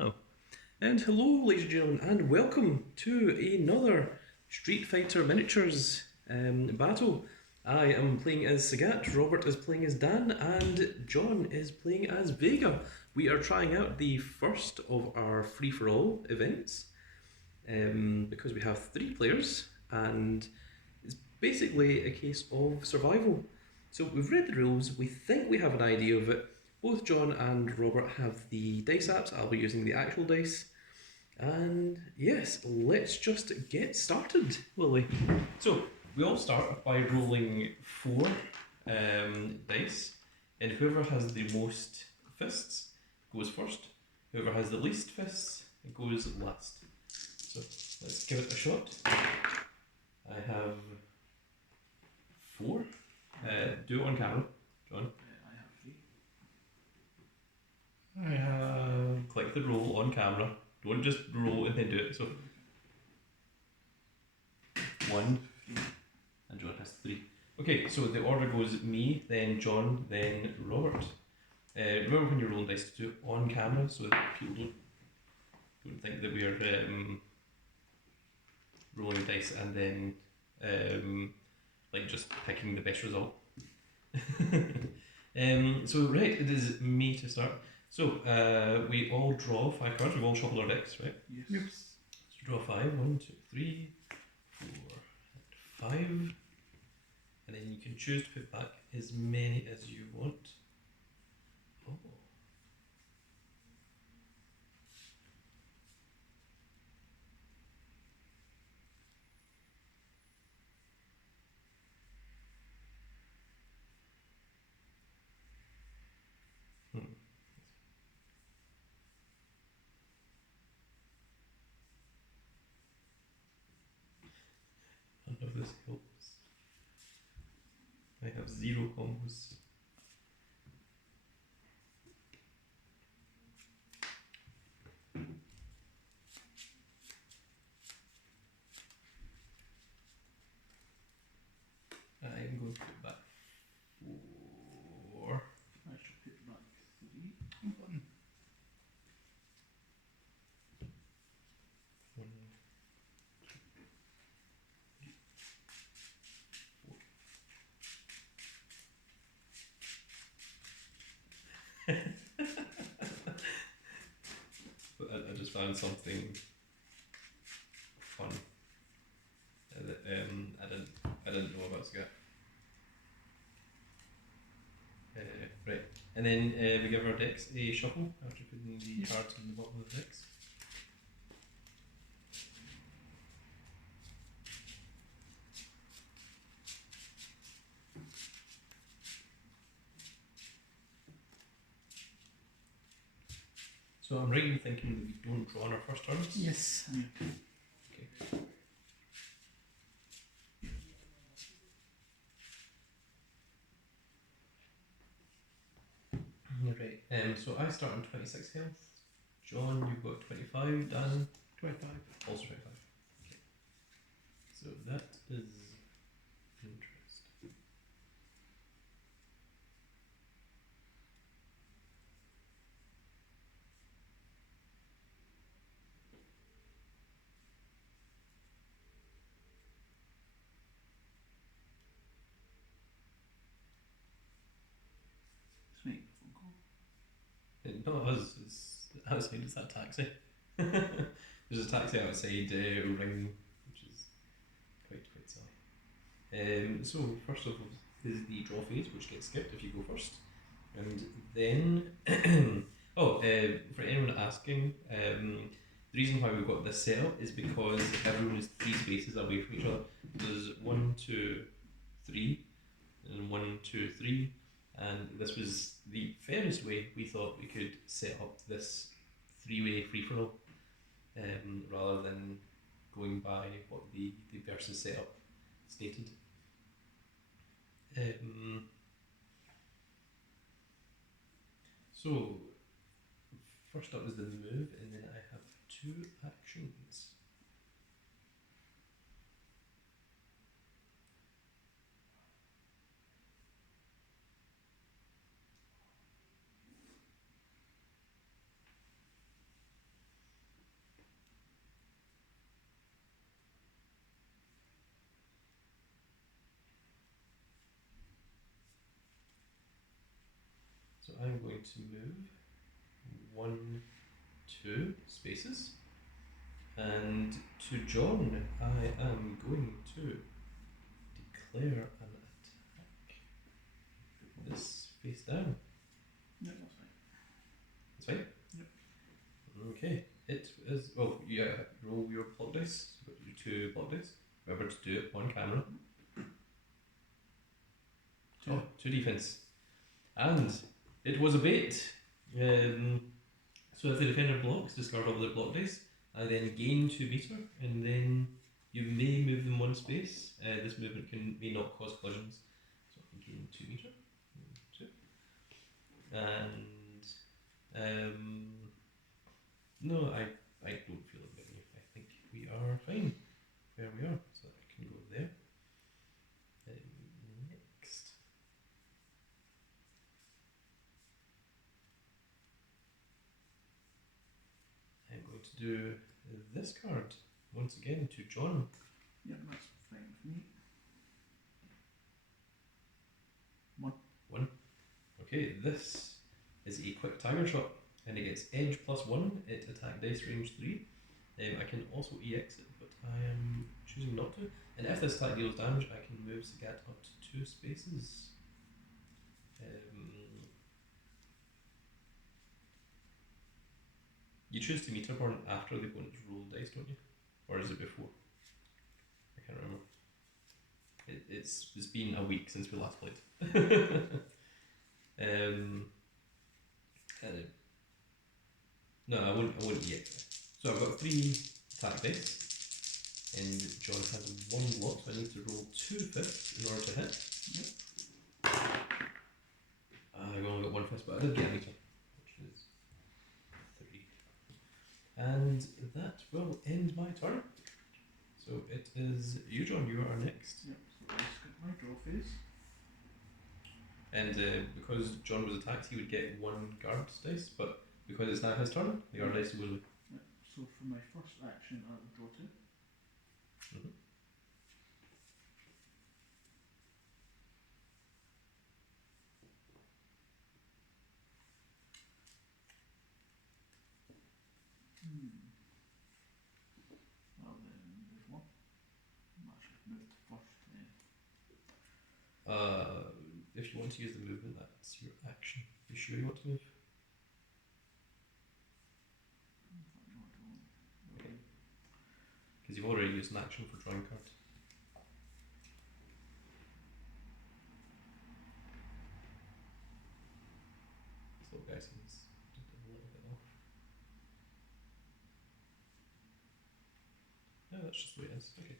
Oh. And hello, ladies and gentlemen, and welcome to another Street Fighter Miniatures battle. I am playing as Sagat, Robert is playing as Dan, and John is playing as Vega. We are trying out the first of our free for all events because we have three players, and it's basically a case of survival. So we've read the rules, we think we have an idea of it. Both John and Robert have the dice apps, I'll be using the actual dice. And yes, let's just get started, Lily. So we all start by rolling four dice, and whoever has the most fists goes first. Whoever has the least fists goes last. So let's give it a shot. I have four. Do it on camera, John. I have 3. I have click the roll on camera. Don't just roll and then do it. So 1, and John has 3. Okay, so the order goes me, then John, then Robert. Remember when you're rolling dice to do it on camera so that people don't think that we're rolling dice and then like just picking the best result. So right, it is me to start. So we all draw 5 cards. We've all shuffled our decks, right? Yes. Yep. So draw 5. 1, 2, 3, 4, 5. And then you can choose to put back as many as you want. Oh. Hmm. None of this helps. I have 0 combos. I'm going to put back 4. I shall put back 3. 1. 1, 2, 3, 4. But I just found something fun that I didn't know about Sagat. Right, and then we give our decks a shuffle after putting the cards in the bottom of the decks. So I'm right in thinking that we don't draw on our first turns? Yes. Okay. Right, so I start on 26 health. John, you've got 25. Dan? 25. Also 25. Okay. So that is interesting. Let's make a phone call. No, it's outside, it's that taxi. There's a taxi outside ringing, which is quite silly. So first of all is the draw phase, which gets skipped if you go first. And then, for anyone asking, the reason why we've got this setup is because everyone is 3 spaces away from each other. There's 1, 2, 3, and 1, 2, 3, and this was the fairest way we thought we could set up this 3-way free for all, rather than going by what the versus setup stated. So first up is the move, and then I have 2 actions. So I'm going to move 1, 2 spaces. And to John, I am going to declare an attack. This face down. Yeah, that's fine. That's fine? Yep. Okay. It is. Oh, yeah. Roll your block dice. You've got your 2 block dice. Remember to do it on camera. Two. Oh, 2 defense. And it was a bait. So if the defender blocks, discard all their block dice. I then gain 2 meter, and then you may move them 1 space. This movement may not cause collisions, so I can gain 2 meter. 2. And no, I don't feel like moving you. I think we are fine where we are, so I can go there. Next. I'm going to do this card once again to John. Yeah, that's fine for me. 1. Okay, this is a quick tiger shot, and it gets edge +1. It attack dice range 3. I can also EX it, but I am choosing not to. And if this attack deals damage, I can move Sagat up to 2 spaces. You choose to meter burn after the opponent's roll dice, don't you? Or is it before? I can't remember. It's been a week since we last played. No, I won't EX it. So I've got 3 attack dice, and John has 1 block, so I need to roll 2 fists in order to hit. Yep. I've only got 1 fist, but I did get a meter, which is 3. And that will end my turn. So it is you, John. You are next. Yep, so I skip my draw phase. And because John was attacked, he would get 1 guard dice, but because it's not his turn, the guard dice goes away. Yep, so for my first action, I will draw 2. Well then, there's 1. I should move to first then. If you want to use the movement, that's your action. You sure you want to move? No, I don't. Okay. Because you've already used an action for drawing card. This little guy seems a little bit off. No, that's just the way it is. Okay.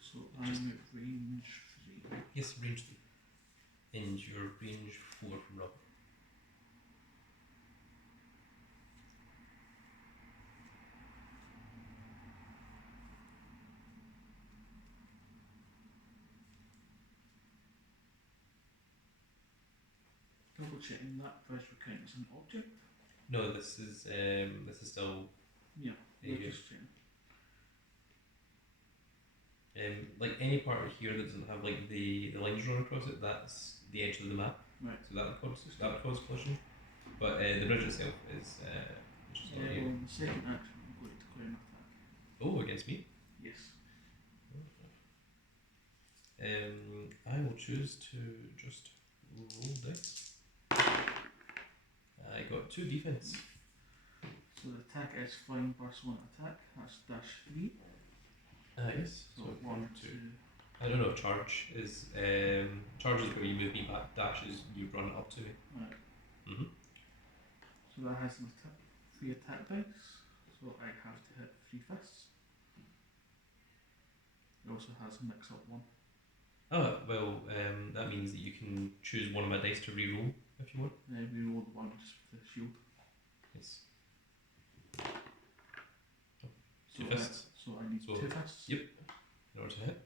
So I'm at range 3. Yes, range 3. And your range 4 from Rob. Double checking that pressure count as an object. No, this is still Yeah, There you we're go. just checking. like any part here that doesn't have like the lines drawn across it, that's the edge of the map. Right. So that would cause collision. But the bridge itself is just Well, not you. in the second action, I'm going to declare an attack. Oh, against me. Yes. I will choose to just roll dice. I got 2 defense. So the attack is flying burst 1 attack. That's dash 3. Yes. So, So 1, 2. 2. I don't know if charge is charge is where you move me back. Dash is you run it up to me. Right. Mhm. So that has an attack, 3 attack dice. So I have to hit 3 fists. It also has mix up 1. Oh well, that means that you can choose one of my dice to re-roll if you want. We roll the 1 just with the shield. Yes. So, 2 fists so I need So- 2 fists. Yep. In order to hit.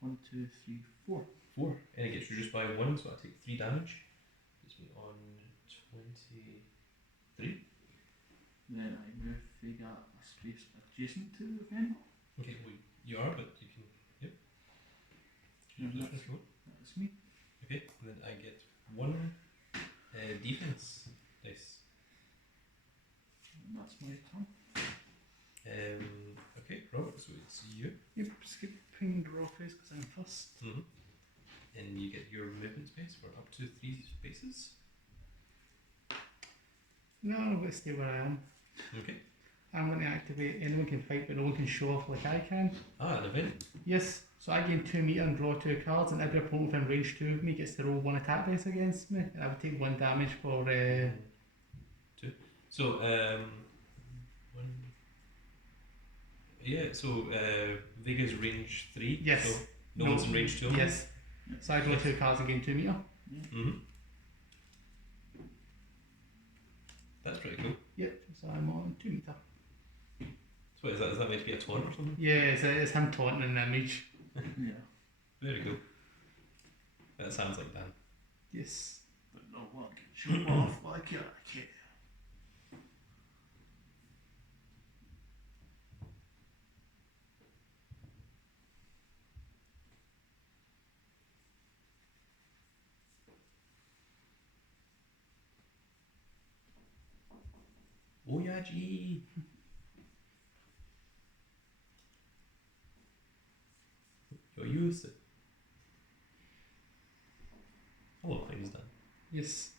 1, 2, 3, 4. 4, and it gets reduced by 1, so I take 3 damage. Puts me on 23. Then I move Vega a space adjacent to the event. Okay, well you are, but you can. Yep. Choose your Yeah, position if you want. That's me. Okay, and then I get 1 Defense dice. That's my turn. Okay, Robert, so it's you. Yep, skipping draw phase because I'm first. And you get your movement space for up to 3 spaces. No, I'm going to stay where I am. Okay. I'm going to activate anyone can fight, but no one can show off like I can. Ah, an event. Yes, so I gain 2 meter and draw 2 cards, and every opponent within range 2 of me gets to roll 1 attack dice against me, and I would take 1 damage for. 2. So, one. Yeah, so Vega's range 3. Yes. So no one's in range 2. Yes. So I draw 2 cards and gain 2 meter. That's pretty cool. Yep, so I'm on 2 meter. So is that meant to be a taunt or something? Yeah, it's him taunting an image. Yeah. Very cool. That sounds like Dan. Yes. But no one can show off like I can. Oyaji! You're used it. Oh, things done. Yes.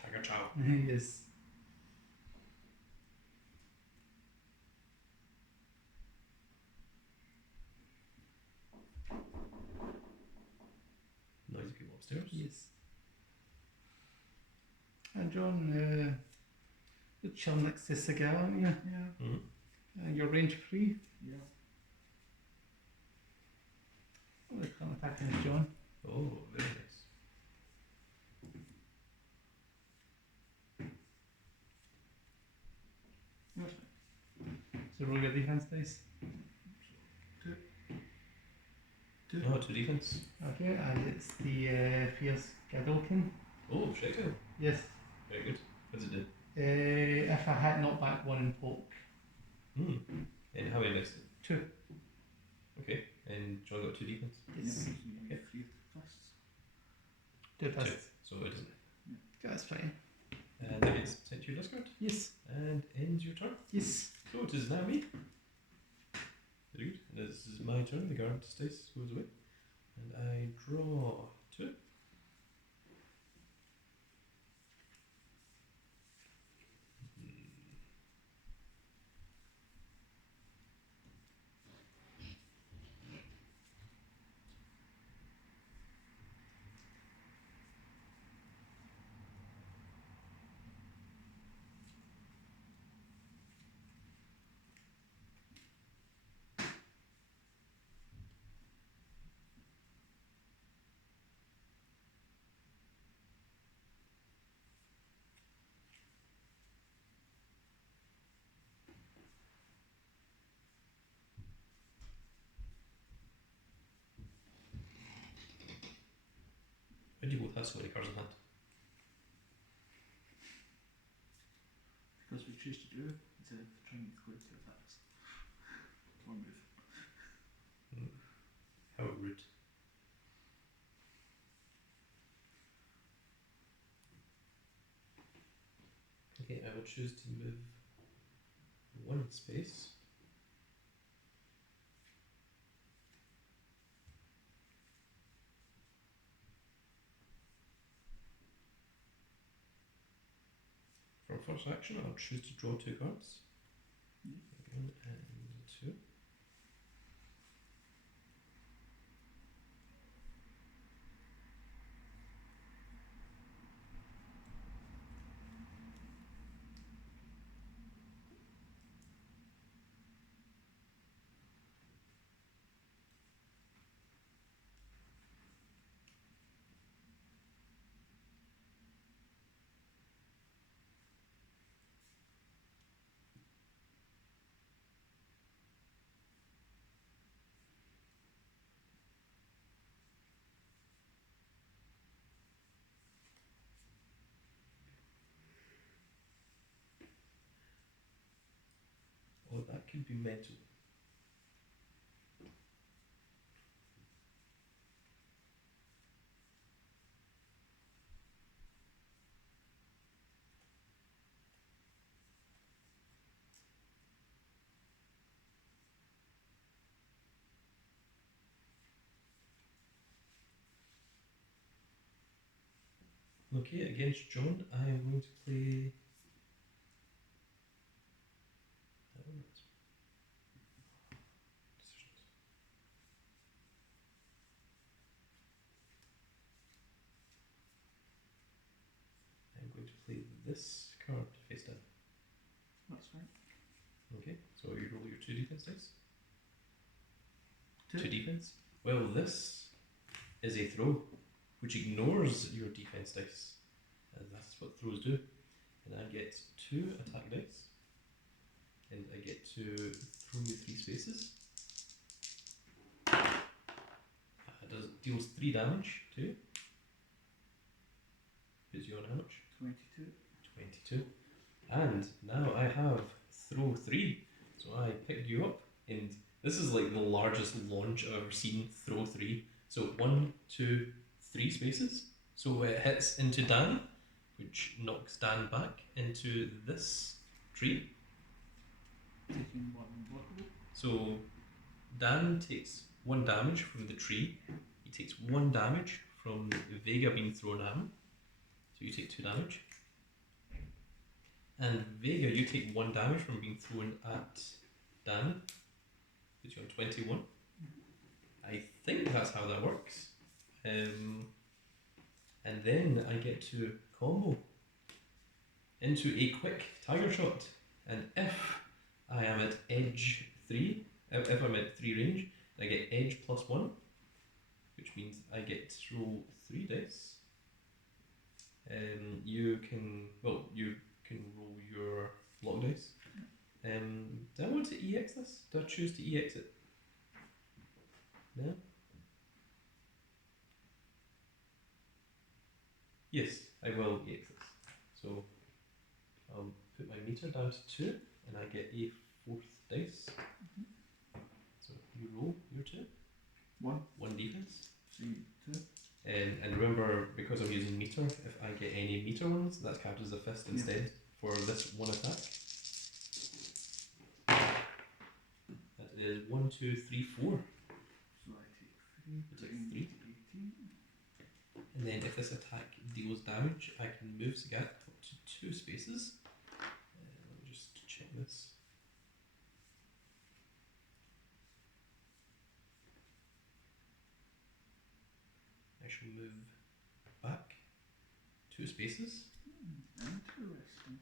Tiger Chow. Yes. Noisy people upstairs. Yes. And John, you're chilling next to Sagat, aren't you? Yeah. And you're range 3. Yeah. Oh, they can't attack against John. Oh, very nice. That's So roll your defense dice. Two. Oh, 2 defense. Okay, and it's the Fierce Gadolkin. Oh, shake tail. Yes. Very good. What's it do? If I had knocked back 1 in poke. And how many next? 2. Okay. And John got 2 defense. Yes. Okay. 3 fists. 2 2. fists. So it doesn't. That's fine. And that gets sent to your discard. Yes. And ends your turn. Yes. So it is now me. Very good. And this is my turn. The guard dice goes away. And I draw 2. Why do you both have so many cards in hand? Because we choose to do it instead of trying to click 2 attacks. One move. How rude. Okay, I will choose to move 1 space. For first action, I'll choose to draw 2 cards. 1 and 2. Oh, that could be mental. Okay, against John, I am going to play. Decisions. I'm going to play this card face down. That's fine. Okay, so you roll your 2 defense dice. Two. 2 defense. Well, this is a throw, which ignores your defense dice, and that's what throws do. And I get 2 attack dice, and I get to throw you 3 spaces. Deals 3 damage to you. Puts you on how much? 22. 22. And now I have throw 3. So I pick you up, and this is like the largest launch I've ever seen. Throw 3. So 1, 2, 3 spaces. So it hits into Dan, which knocks Dan back into this tree. Taking one blockable. So Dan takes 1 damage from the tree. He takes 1 damage from Vega being thrown at him. So you take 2 damage. And Vega, you take 1 damage from being thrown at Dan. Puts you on 21. I think that's how that works. And then I get to combo into a quick tiger shot. And if I am at edge 3, if I'm at 3 range, I get edge +1, which means I get to roll 3 dice. You can roll your block dice. Do I want to EX this? Do I choose to EX it? No? Yes, I will EX this. So I'll put my meter down to 2, and I get a 4th dice. So you roll your 2. 1. 1 defense. 3, 2. And remember, because I'm using meter, if I get any meter ones, that's counted as a fist instead for this 1 attack. That is 1, 2, 3, 4. So I take 3. You take 3. 18. And then if this attack deals damage, I can move Sagat up to 2 spaces. Let me just check this. I shall move back 2 spaces. Interesting.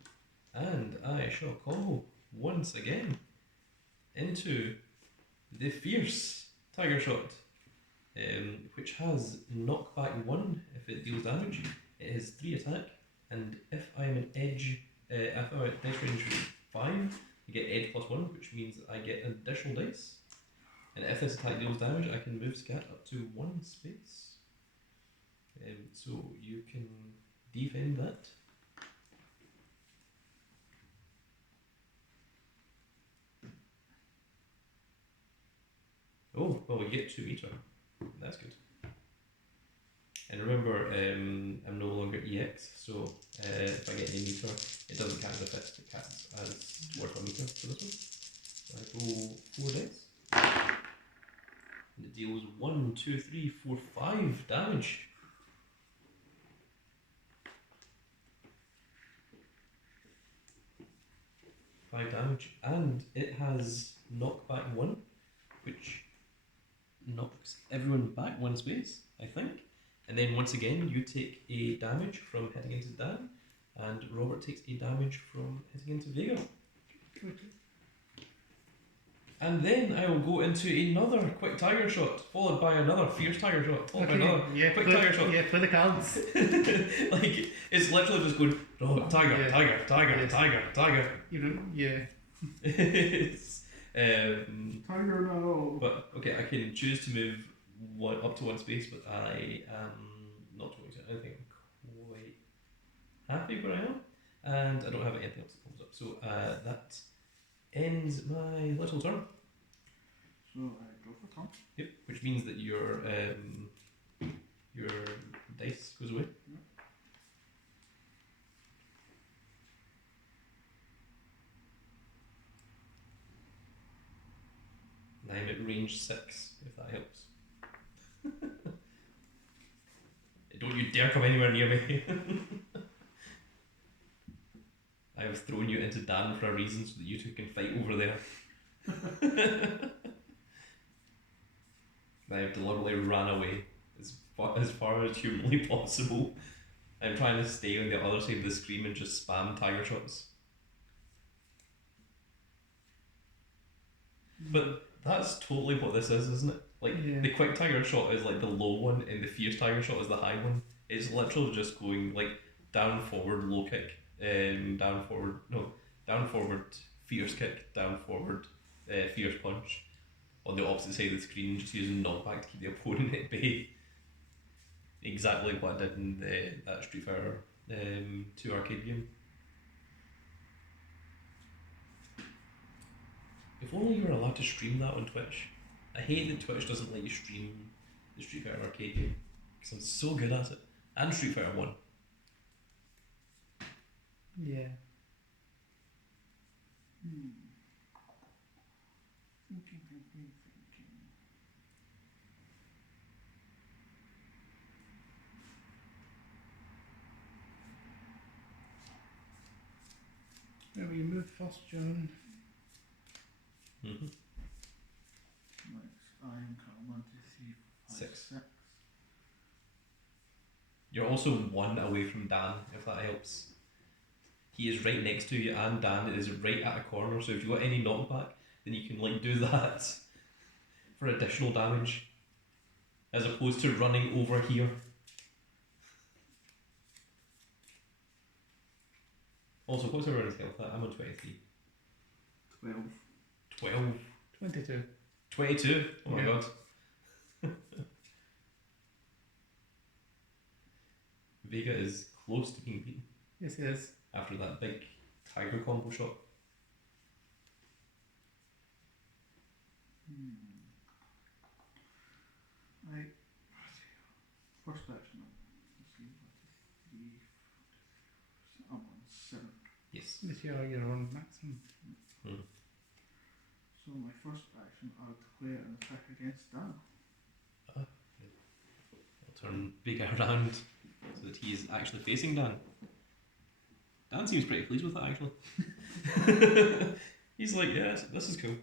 And I shall combo once again into the fierce tiger shot, which has knockback 1 if it deals damage. It has 3 attack, and if I'm an edge, if I'm at dice range 5, I get edge +1, which means I get an additional dice. And if this attack deals damage, I can move Scat up to 1 space. So you can defend that. Oh, well, we get 2 meter. That's good. And remember, I'm no longer EX, so if I get any meter, it doesn't count as a fist, it counts as towards 1 meter for this one. So I roll 4 dice. And it deals 1, 2, 3, 4, 5 damage. 5 damage, and it has knockback 1, which knocks everyone back 1 space, I think. And then once again, you take a damage from hitting into Dan, and Robert takes a damage from hitting into Vega. And then I will go into another quick tiger shot, followed by another fierce tiger shot, followed by another quick tiger shot. Yeah, play the cards. Like, it's literally just going, oh, tiger, Yeah. tiger, tiger, Yes. tiger, tiger. You know, yeah. It's, Tiger now. but okay, I can choose to move up to 1 space, but I am not going to. I think I'm quite happy where I am, and I don't have anything else that comes up. So that ends my little turn. So I draw for Tom. Yep, which means that your dice goes away. Yep. And I'm at range 6, if that helps. Don't you dare come anywhere near me. I have thrown you into Dan for a reason so that you two can fight over there. I have deliberately ran away as far as humanly possible. I'm trying to stay on the other side of the screen and just spam tiger shots. But that's totally what this is, isn't it? Like, Yeah. the quick tiger shot is like the low one, and the fierce tiger shot is the high one. It's literally just going like down, forward, low kick, down, forward, fierce kick, down, forward, fierce punch. On the opposite side of the screen, just using knockback to keep the opponent at bay. Exactly what I did in that Street Fighter 2 arcade game. If only you were allowed to stream that on Twitch. I hate that Twitch doesn't let you stream the Street Fighter arcade game because I'm so good at it. And Street Fighter 1. Yeah. Thinking. Where we move first, John? Mm-hmm. Next, I'm count 1, 2, 3, 4, 5, 6. 6. You're also one away from Dan, if that helps. He is right next to you, and Dan is right at a corner, so if you got any knockback, then you can like do that for additional damage. As opposed to running over here. Also, what's everyone's health at? I'm on 23. 12. 12. 22. 22? Oh my Yeah. god. Vega is close to being beaten Yes, it is. after that big tiger combo shot. Right. First action. Let's see. 1, 2, 3, 4, 5, 6. I'm on 7. Yes. This year you're on maximum. So my first action, I'll declare an attack against Dan. I'll turn Vega around so that he is actually facing Dan. Dan seems pretty pleased with that actually. He's like, yeah, this is cool.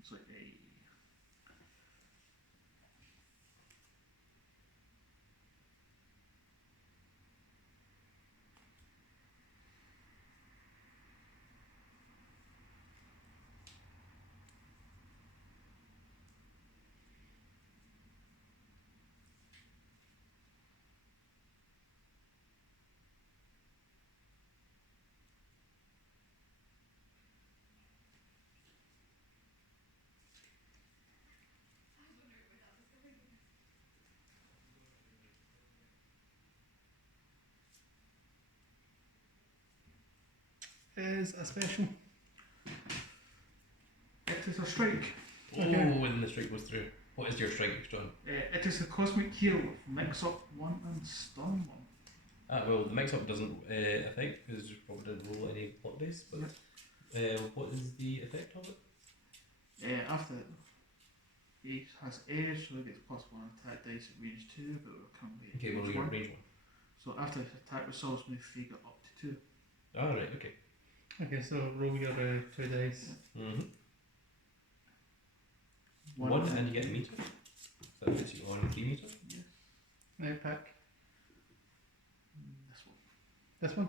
It's like a. Is a special. It is a strike. Oh, Okay. and the strike goes through. What is your strike, John? It is a cosmic heal with mix up 1 and stun 1. Well, the mix-up doesn't affect because you probably didn't roll any block dice, but what is the effect of it? After he has edge, so he gets +1 attack dice at range 2, but it will come be Okay, well, range you're 1. range So after his attack resolves, move Vega up to 2. 1. Alright, okay. Okay, so roll your 2 dice. Mm-hmm. One and you get a meter. So that puts you on 3 meter. Yes. Now pick This one. this one.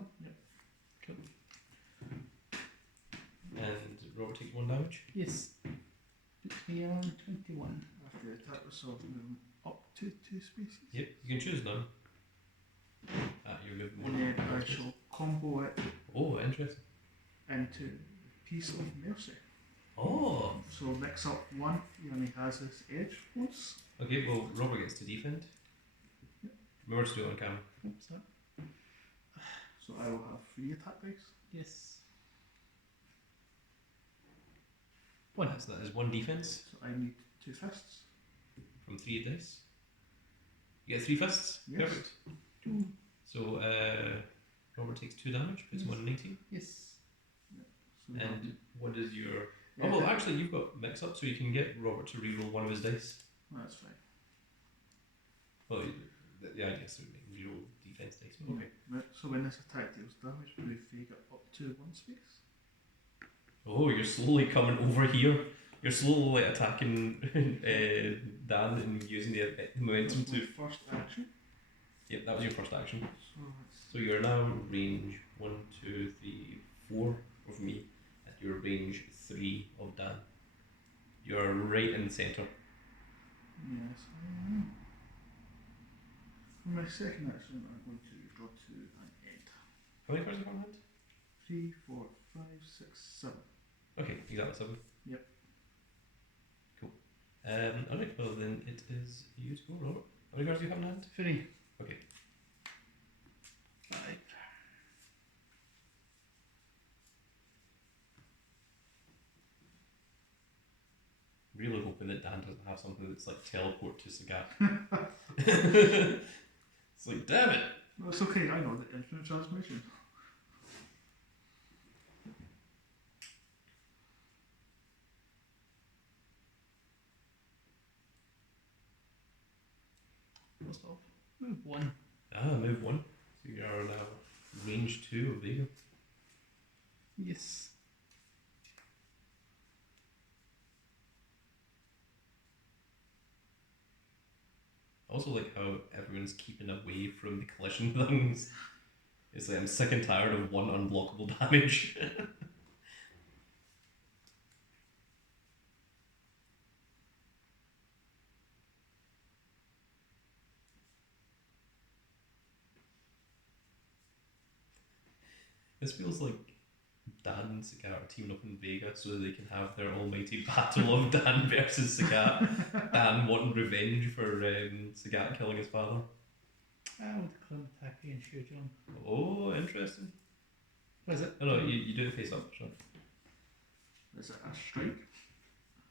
Cool. And Robert takes 1 damage. Yes. Puts me on 21. After the attack resolves, move up to 2 spaces. Yep, you can choose none. You're good. And then I shall combo it Oh, interesting. into Piece of Mercy. Oh! So mix up 1, he only has his edge once. Okay, well, Robert gets to defend. Remember to do it on camera. Oops, sorry. So I will have 3 attack dice. Yes. One. So that is 1 defense So I need 2 fists. from 3 dice. You get 3 fists? Yes. Perfect. 2. So, Robert takes 2 damage, puts him on 19. Yes. So And what is your. yeah, Oh, well, actually, you've got mix up, so you can get Robert to reroll 1 of his dice. that's fine. Well, the idea is to make 0 defense dice. But okay. Right, so when this attack deals damage, move Vega up to 1 space. Oh, you're slowly coming over here. You're slowly attacking Dan and using the momentum That's my to. first action. Yep, that was your first action. So that's So you're now range 1, 2, 3, 4 of me, and you're range 3 of Dan. You're right in the centre. yes, I am. For my second action, I'm going to draw 2 and end. How many cards have you got in hand? 3, 4, 5, 6, 7. Okay, exactly 7. Yep. Cool. Alright, well then it is you to go, Robert. How many cards do you have in hand? 3. Okay. 5. Really hoping that Dan doesn't have something that's like teleport to Sagat. It's like, damn it! No, it's okay, I know the infinite transmission. First off, move 1. Move 1. So you are now range 2 of Vega. Yes. I also like how everyone's keeping away from the collision things. It's like I'm sick and tired of 1 unblockable damage. This feels like Dan and Sagat are teaming up in Vega so that they can have their almighty battle of Dan versus Sagat. Dan wanting revenge for Sagat killing his father. I will declare an attack against you, John. Oh, interesting. What is it? Oh no, you do it face up, sure. Is it a strike?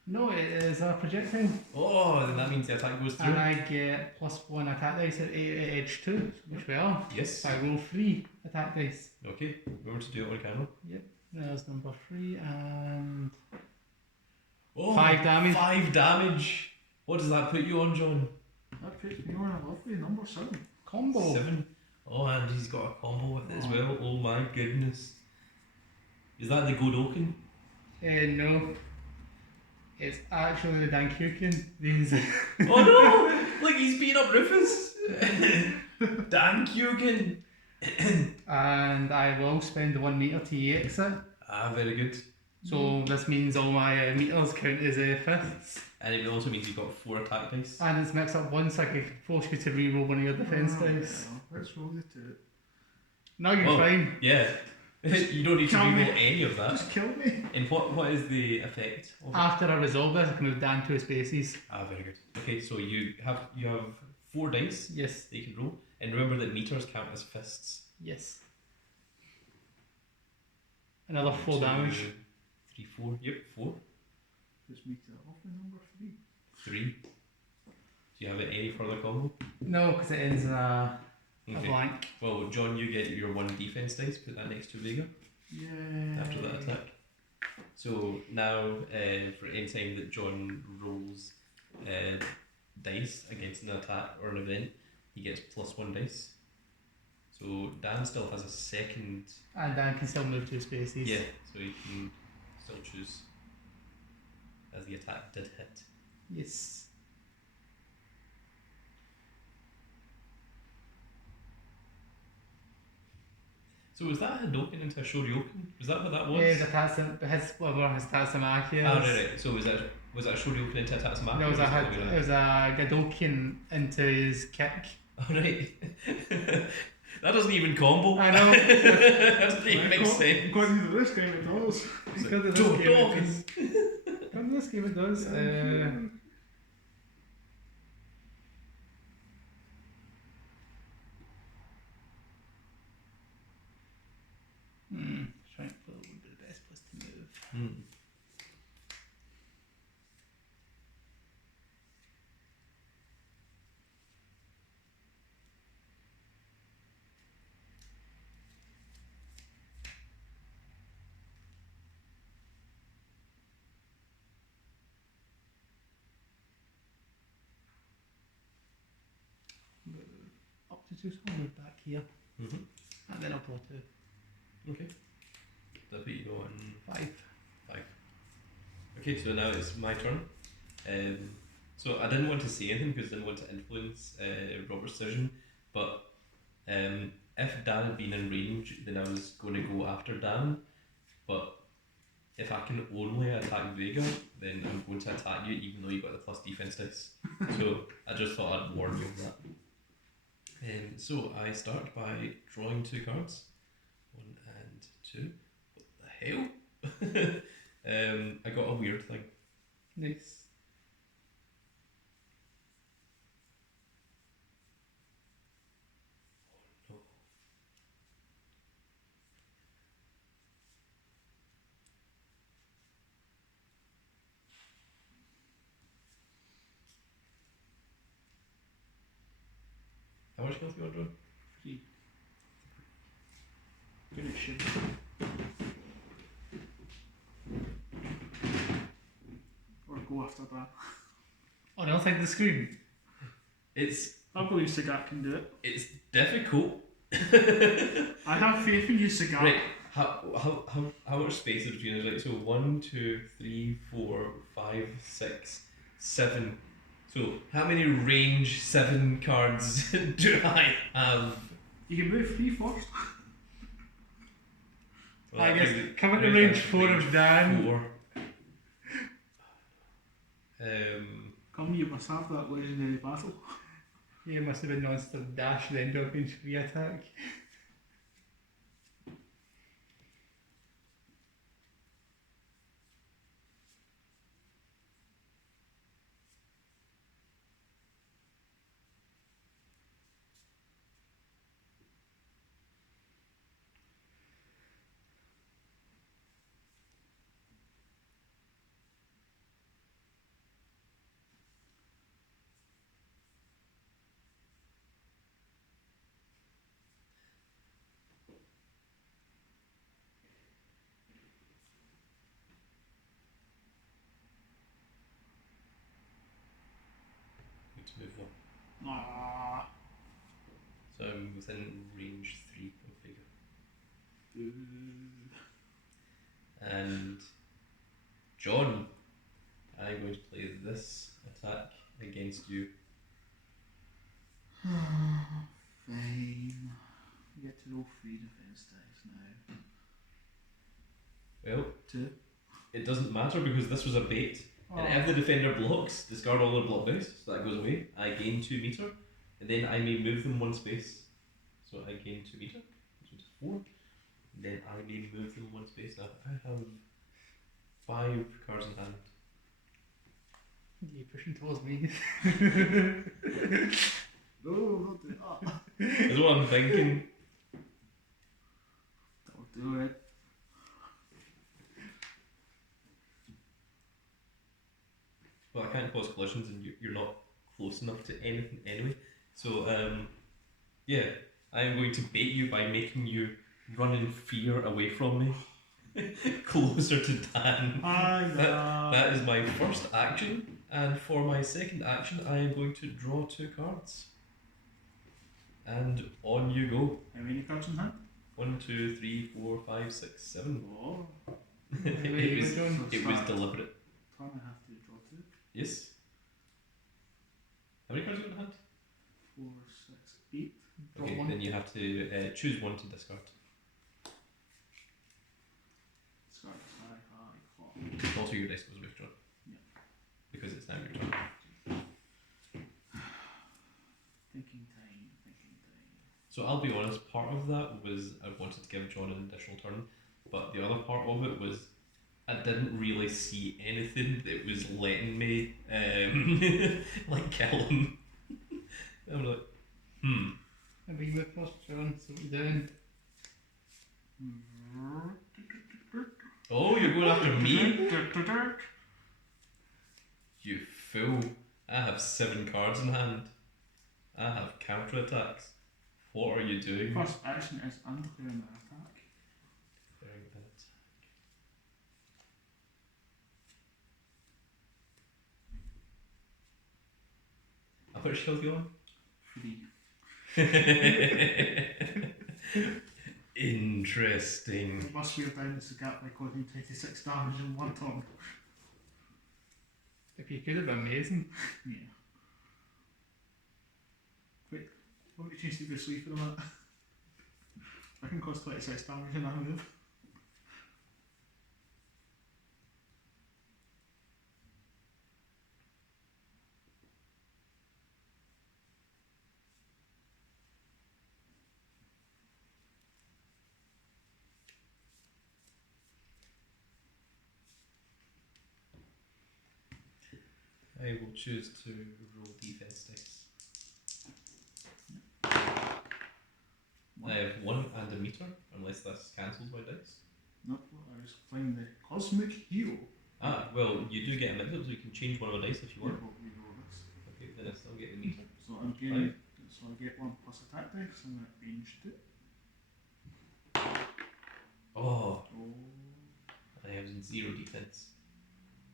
No, it is a projectile. Oh, then that means the attack goes through. And I get +1 attack dice at edge 2, which we are. Yes. So I roll 3 attack dice. Okay, remember to do it on camera. There's number 3 and Oh, 5 damage. 5 damage. What does that put you on, John? That puts me on a lovely number 7. Combo. 7. Oh, and he's got a combo with it as well. Oh my goodness. Is that the Godoken? No. It's actually the Dankuken. These. Oh no! Look, he's beating up Rufus. Dan Kuken. And I will spend 1 meter to EX it. Very good. So this means all my meters count as fists. And it also means you've got 4 attack dice. And it's mixed up 1 so I can force you to reroll one of your defense Oh, dice. yeah. Let's roll the 2. No, you're Oh. fine. Yeah. You don't need to Kill me. reroll any of that. Just kill me. And what is the effect of it? After I resolve this, I can move down 2 spaces. Very good. Okay, so you have 4 dice Yes. that you can roll. And remember that meters count as fists. Yes. Another 4 2, damage. 3, 4. Yep, 4. Puts me to a lovely number 3. 3. Do you have any further combo? No, because it ends in a Okay. blank. Well, John, you get your 1 defense dice. Put that next to Vega Yeah. after that attack. So now, for any time that John rolls dice against an attack or an event, he gets +1 dice. So Dan still has a second. And Dan can still move 2 spaces. Yeah, so he can still choose as the attack did hit. Yes. So was that a Hadoken into a Shoryuken? Was that what that was? Yeah, his Tatsumaki. Ah, right. So was that a Shoryuken into a Tatsumaki? No, or it was a, something like it was a Gadoken into his kick. that? Oh, right. That doesn't even combo. I know. That doesn't even make sense. According to this game, it does. Because of this Joe game, it Dawkins. does. Because of this game, it does. Trying to put would be the best place to move. Hmm. 2, so I'll move back here. Mm-hmm. And then I'll draw 2. Okay. That'll put you on 5. 5. Okay, so now it's my turn. So I didn't want to say anything because I didn't want to influence Robert's decision, but if Dan had been in range, then I was going to go after Dan, but if I can only attack Vega, then I'm going to attack you even though you got the plus defense dice. So I just thought I'd warn you of that. So I start by drawing 2 cards. 1 and 2. What the hell? I got a weird thing. Nice. No. How much health you want to draw? 3. Good at shit. Or go after that. On the other side of the screen. It's I believe Sagat can do it. difficult. I have faith in you, Sagat. Right. How much space is between us? Like, so 1, 2, 3, 4, 5, 6, 7. So how many range 7 cards do I have? You can move 3 first. Well, I that guess brings it- coming to brings range it 4 of Dan. 4. Come, you must have that legendary battle. Yeah, must have been non-stop dash, then do a range 3 attack. Need to move 1. Ah. So I'm within range 3 of Vega. And John, I'm going to play this attack against you. Fine. You get to roll 3 defense dice now. Well, 2. it doesn't matter because this was a bait. And if the defender blocks, discard all their block dice, so that goes away. I gain 2 meter, and then I may move them 1 space. So I gain 2 meter, which is 4. And then I may move them 1 space. Now I have 5 cards in hand. You're pushing towards me. No, don't do that. That's what I'm thinking. Don't do it. Well, I can't cause collisions, and you're not close enough to anything anyway. So, yeah, I am going to bait you by making you run in fear away from me, closer to Dan. That is my first action, and for my second action, I am going to draw 2 cards. And on you go. How many cards in hand? 1, 2, 3, 4, 5, 6, 7. Oh. It was deliberate. Turn I have to draw 2. Yes. How many cards do you have in hand? 4, 6, 8. Draw Okay, 1. then you have to choose 1 to discard. Discard high. Also, your dice goes withdrawn. Yeah. Because it's now your turn. Thinking time. So I'll be honest, part of that was I wanted to give John an additional turn, but the other part of it was I didn't really see anything that was letting me like kill him. I'm like, And we move first, John, so what you doing? oh, you're going after me? You fool. I have 7 cards in hand. I have counter attacks. What are you doing? First action is undeclaring an attack. Declaring an attack. How much health you on? 3. Interesting. It must wear down the Sagat by causing 26 damage in one turn. If you could have been amazing. Yeah. Wait, what would you change to your sleeve for a minute? I can cause 26 damage in that move. I will choose to roll defense dice. I have 1 and a meter, unless this cancels my dice. Nope, I was playing the Cosmic Hero. Ah, well, you do get a meter, so you can change one of the dice if you want. Yeah, but we roll this. Okay, then I still get the meter. So I'm getting, so I get 1 plus attack dice and that range 2. Oh, Oh, I have 0 defense.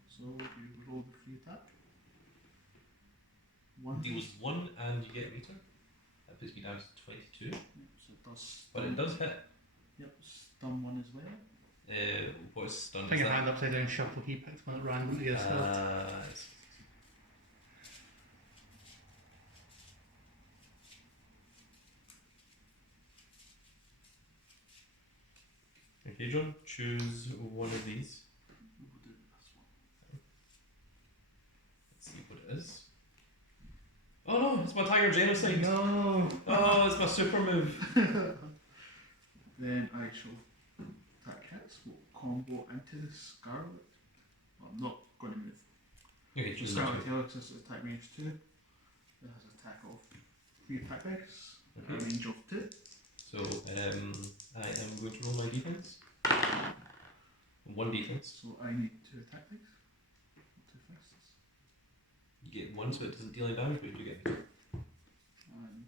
so you roll the free attack. 1 Deals 1 and you get a meter. That puts me down to 22. Yep, so it does. But it does hit. Yep, stun 1 as well. What's stun? Put your hand upside down, shuffle, he picks one at random to yourself. Okay, John, choose one of these. We'll do this one. Let's see what it is. Oh no, it's my Tiger Genocide. No! Oh, it's my super move. Then I shall attack hits. Will combo into the Scarlet. Well, I'm not going to move. Okay, So choose Scarlet one. Tail is attack range 2. It has attack of 3 attack dice. A Okay. range of 2. So, I am going to roll my defense. 1 defense. So I need 2 attack dice. 2 fists. You get 1 so it doesn't deal any damage, but you do get meter. And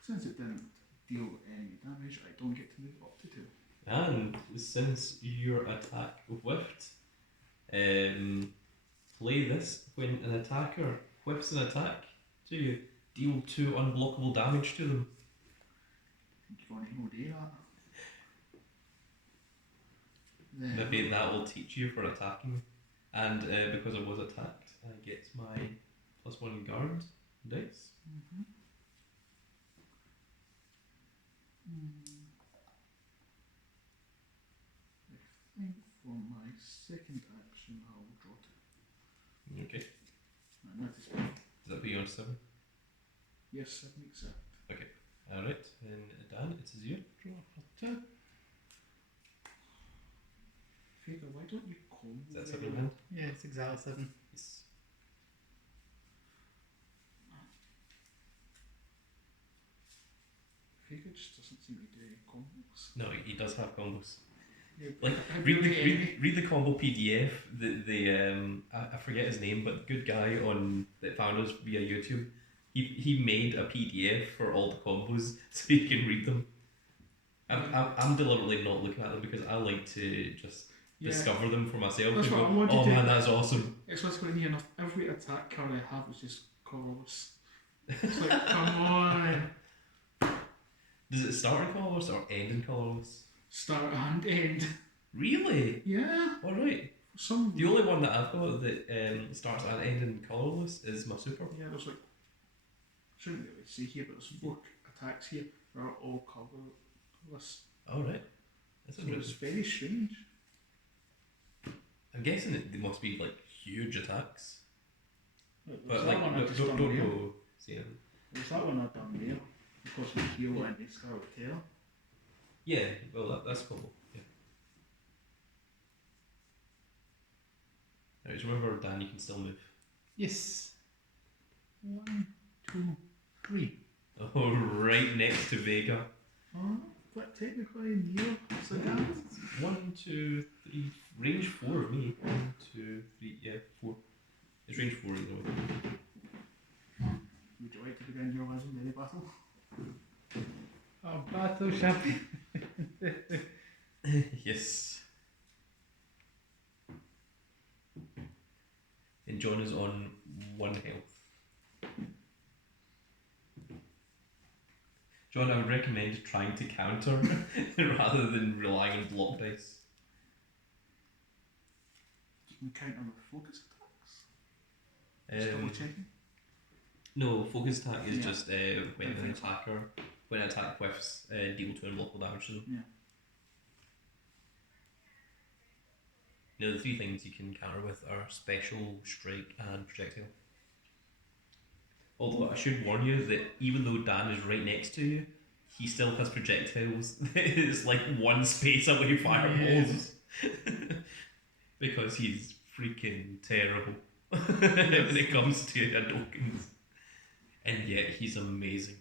since it didn't deal any damage, I don't get to move up to 2. And since your attack whiffed, play this when an attacker whiffs an attack to you, deal 2 unblockable damage to them. I think you're going to know do that. Then Maybe that will teach you for attacking. And because I was attacked, I get my +1 guard dice. Mm-hmm. I think for my second action I will draw 2. Okay. And that is fine. Does that put you on 7? Yes, that makes sense. Alright, then Dan, it's you. Draw for 2. Vega, why don't you combo? Is that Vega? 7 hand? Yeah, it's exactly 7. Yes. Vega just doesn't seem to do any combos. No, he does have combos. Yeah, Like, I read really read the combo PDF. I forget his name, but good guy on that found us via YouTube. He made a PDF for all the combos so you can read them. I'm deliberately not looking at them because I like to just discover them for myself. That's and what go, I wanted oh to- man, that's awesome. It's what's going to enough. Every attack card I have is just colorless. It's like, come on. Does it start in colourless or end in colourless? Start and end. Really? Yeah. Alright. Some. The only one that I've got that starts and ends in colourless is my super. Yeah, there's like. Shouldn't really see here, but there's 4 attacks here that are all colorless. Alright. That's So it's interesting. very strange. I'm guessing that they must be like huge attacks. There's But that like, one I just don't done there. go see them. There's that one I've done there. Because we heal and the Scarlet Tail. Yeah, well that's cool. Yeah. Alright, so remember Dan, you can still move. Yes. 1, 2, 3. Oh, right next to Vega. But technically near Sagat. 1, 2, 3, range 4 of me. 1, 2, 3, yeah, 4. It's range 4 either way. Would you like to begin your legendary battle? Oh, battle champion. Yes. And John is on 1 health. John, I would recommend trying to counter rather than relying on block dice. You can counter with focus attacks. Just double checking. No, focus attack is Yeah. just when I an think so. attacker, when an attack whiffs, deal 2 unblockable damage to them. Yeah. The 3 things you can counter with are special, strike, and projectile. Although I should warn you that even though Dan is right next to you, he still has projectiles. It's like 1 space away fireballs. Because he's freaking terrible when it comes to Hadokens. And yet he's amazing.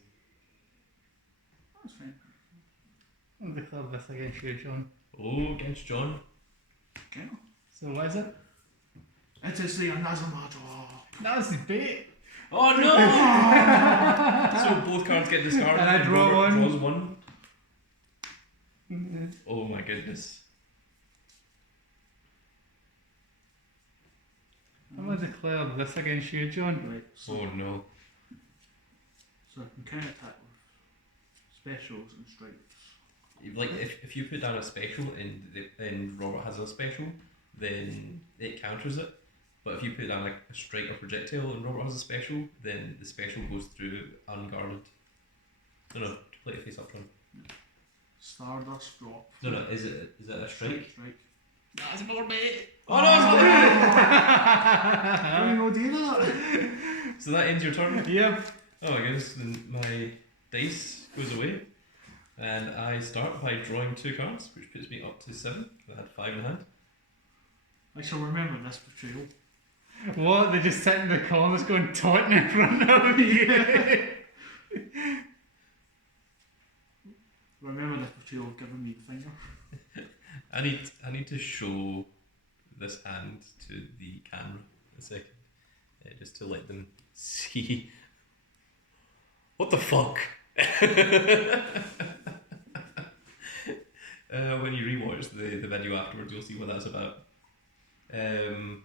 That's fine. I'll declare this against you, John. Oh, against John. Okay. So what is it? It is the Anazumato. That's the bait. Oh no! So both cards get discarded. And I draw Robert one. draws one. Oh my goodness. I'm going to declare this against you, John. Right. So, Oh no. so I can counter attack with specials and strikes. Like if you put down a special and Robert has a special, then it counters it. But if you put down like a strike or projectile and Robert has a special, then the special goes through unguarded. No, play it face up, John. Stardust drop. No, is it a strike? Strike. That's more bait. Oh no, it's not there! Don't even do that. So that ends your turn. Yep. Oh my goodness, then my dice goes away. And I start by drawing 2 cards, which puts me up to 7. I had 5 in hand. I shall remember this betrayal. What? They just sit in the corners going taunting in front of you. Remember this betrayal of giving me the finger. I need to show this hand to the camera a second, just to let them see. What the fuck? When you rewatch the video afterwards, you'll see what that's about. Dang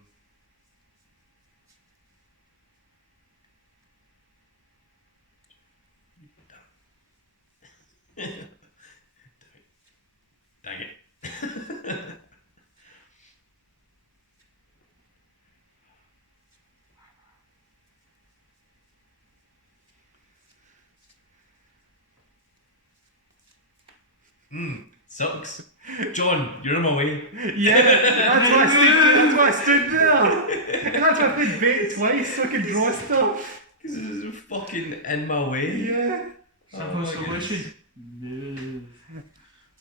it. Sucks. John, you're in my way. Yeah, that's why I stood there. And that's why I played bait twice so I could draw stuff. Because it's fucking in my way. Yeah. Oh my So we goodness. should move.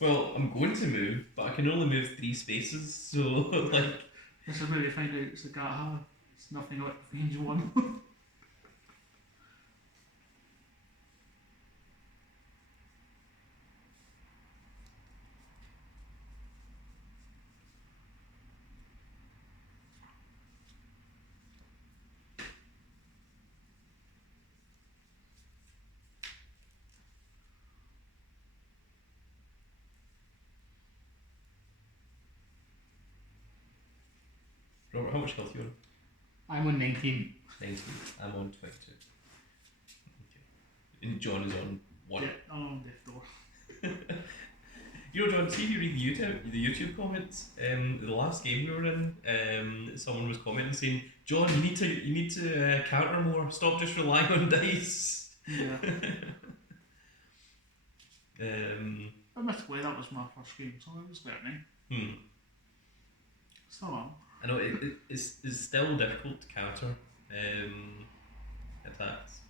Well, I'm going to move, but I can only move 3 spaces, so like. This is where we find out it's a Gataha. It's nothing like range 1. Robert, how much health are you on? I'm on 19. 19. I'm on 22. Okay. And John is on 1. Yeah, I'm on death door. You know, John, see if you read the YouTube comments. The last game we were in, someone was commenting saying, "John, you need to counter more. Stop just relying on dice." Yeah. Um, Admittedly, that was my first game, so I was learning. Still am. I know it's still difficult to counter attacks.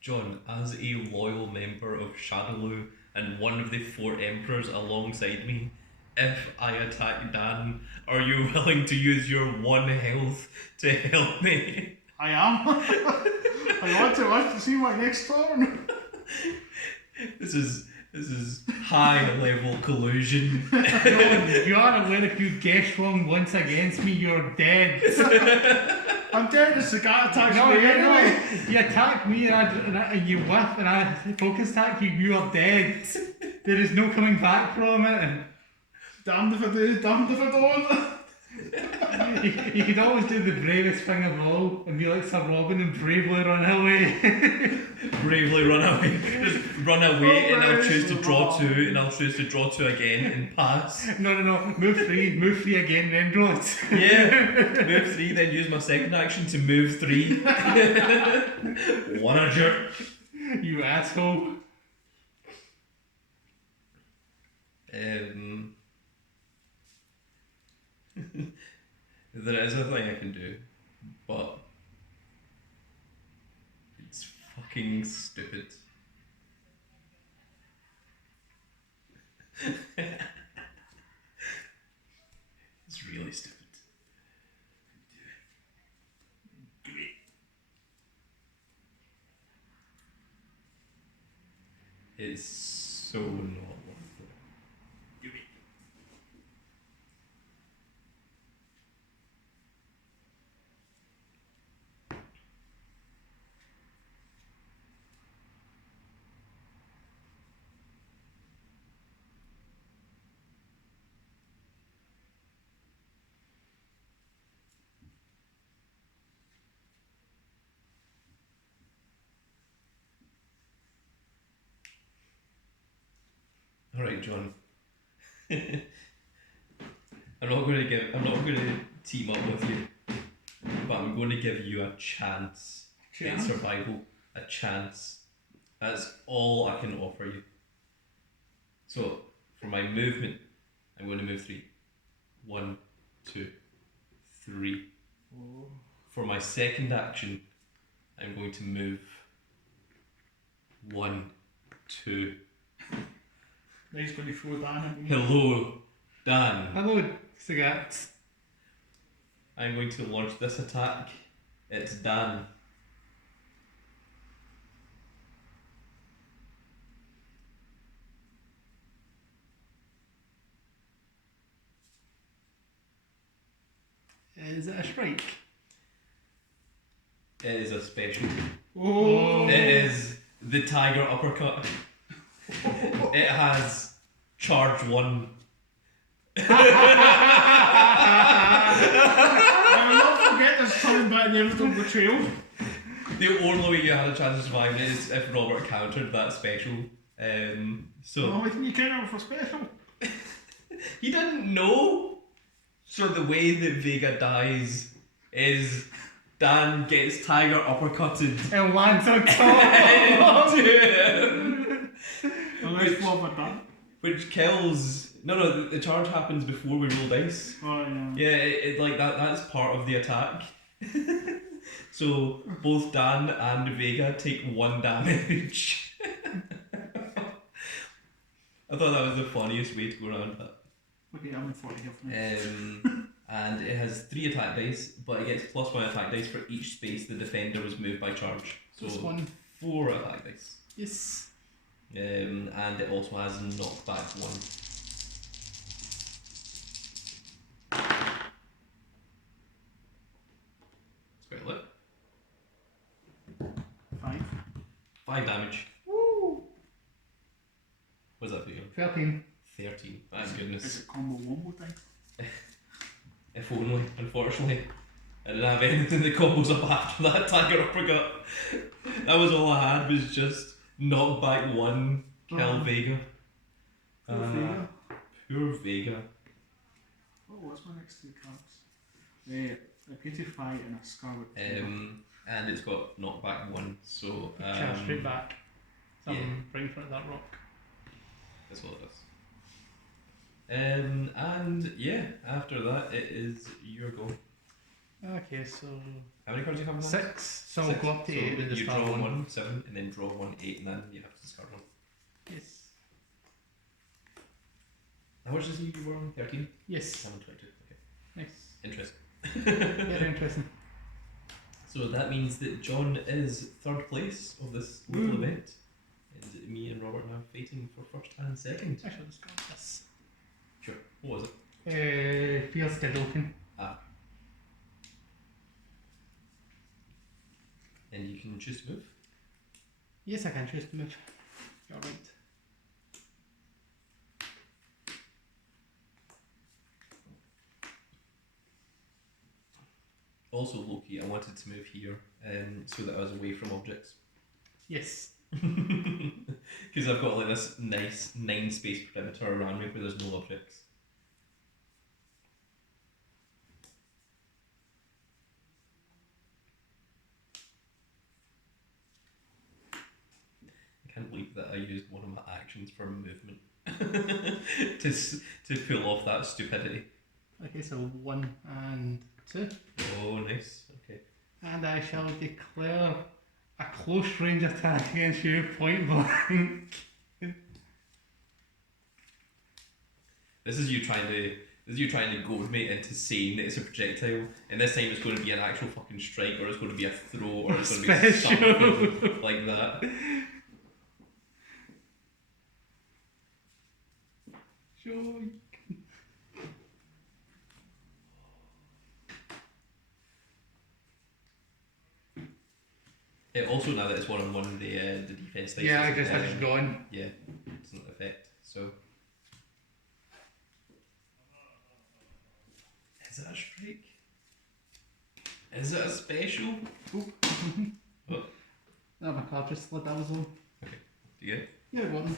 John, as a loyal member of Shadowloo and one of the 4 emperors alongside me, if I attack Dan, are you willing to use your 1 health to help me? I am. I want to see my next turn. This is This is high level collusion. John, you are aware if you guess wrong once against me, you're dead. I'm dead as Sagat attacks No, me no, anyway. no. You attack me and you whiff and I focus attack you, you are dead. There is no coming back from it. Damned if I do, damned if I don't. You could always do the bravest thing of all and be like Sir Robin and bravely run away. Bravely run away. Just run away and I'll choose to draw Bravely. 2 and I'll choose to draw 2 again and pass. No, move three again, then draw it. Yeah, move 3, then use my second action to move 3. What a jerk. You asshole. There is a thing I can do, but it's fucking stupid. It's really stupid. Great. It's so not worth it. Great. All right, John. I'm not going to team up with you, but I'm going to give you a chance in Chance? survival. A chance. That's all I can offer you. So, for my movement, I'm going to move 3. 1, 2, 3. Oh. For my second action, I'm going to move 1, 2. Now he's going to throw Dan at me. Hello, Dan. Hello, Sagat. I'm going to launch this attack. It's Dan. Is it a strike? It is a special. Oh. It is the tiger uppercut. It has charge 1. I will not forget this coming back the inevitable betrayal. The only way you had a chance of surviving it is if Robert countered that special. So Oh, why didn't you count it for special? he didn't know. So the way that Vega dies is Dan gets tiger uppercutted And lands on top. into him, Unless Bob had done. which kills. No, the charge happens before we roll dice. Oh, yeah. Yeah, it like that's part of the attack. So both Dan and Vega take 1 damage. I thought that was the funniest way to go around that. Okay, I'm in 40 health now. And it has 3 attack dice, but it gets +1 attack dice for each space the defender was moved by charge. So This one. 4 attack dice. Yes. And it also has knockback 1. That's quite a lot. 5. 5 damage. Woo. What's that for you? 13. 13. Thank Is goodness. it combo wombo thing? If only, unfortunately. I didn't have anything that combos up after that tiger uppercut. That was all I had, was just knockback 1, kill Vega. Poor Vega. Poor Vega. Oh, what's my next 2 cards? A beautify and a scarlet. And it's got knockback 1, so Charge straight back. So yeah. I'm bringing front of that rock. That's all it does. And yeah, after that it is your go. Okay, so How many cards do you have in hand? 6. So I'll 6. go up to So 8 with the you star draw one. 1, 7, and then draw 1, 8, and then you have to discard 1. Yes. How much does you were on? 13? Yes. I'm on 22. Okay. Nice. Interesting. Very interesting. So that means that John is 3rd place of this little Woo. event. And me and Robert now fighting for first and second. I should just grab this. Sure. What was it? Fierce Godolphin. Ah. And you can choose to move. Yes, I can choose to move. You're right. Also, Loki, I wanted to move here so that I was away from objects. Yes. Because I've got like this nice 9 space perimeter around me where there's no objects. I can't believe that I used one of my actions for movement to pull off that stupidity. Okay, so 1 and 2. Oh, nice. Okay. And I shall declare a close range attack against you, point blank. This is you trying to goad me into saying that it's a projectile, and this time it's going to be an actual fucking strike, or it's going to be a throw, or it's going to be something like that. Sure. Also, now that it's 1-on-1, the defense dice. Yeah, I just had it going. Yeah, doesn't affect. So, is that a strike? Is it a special? What? No, my card just slid, that was on. Okay, do you get it? Yeah, I got them.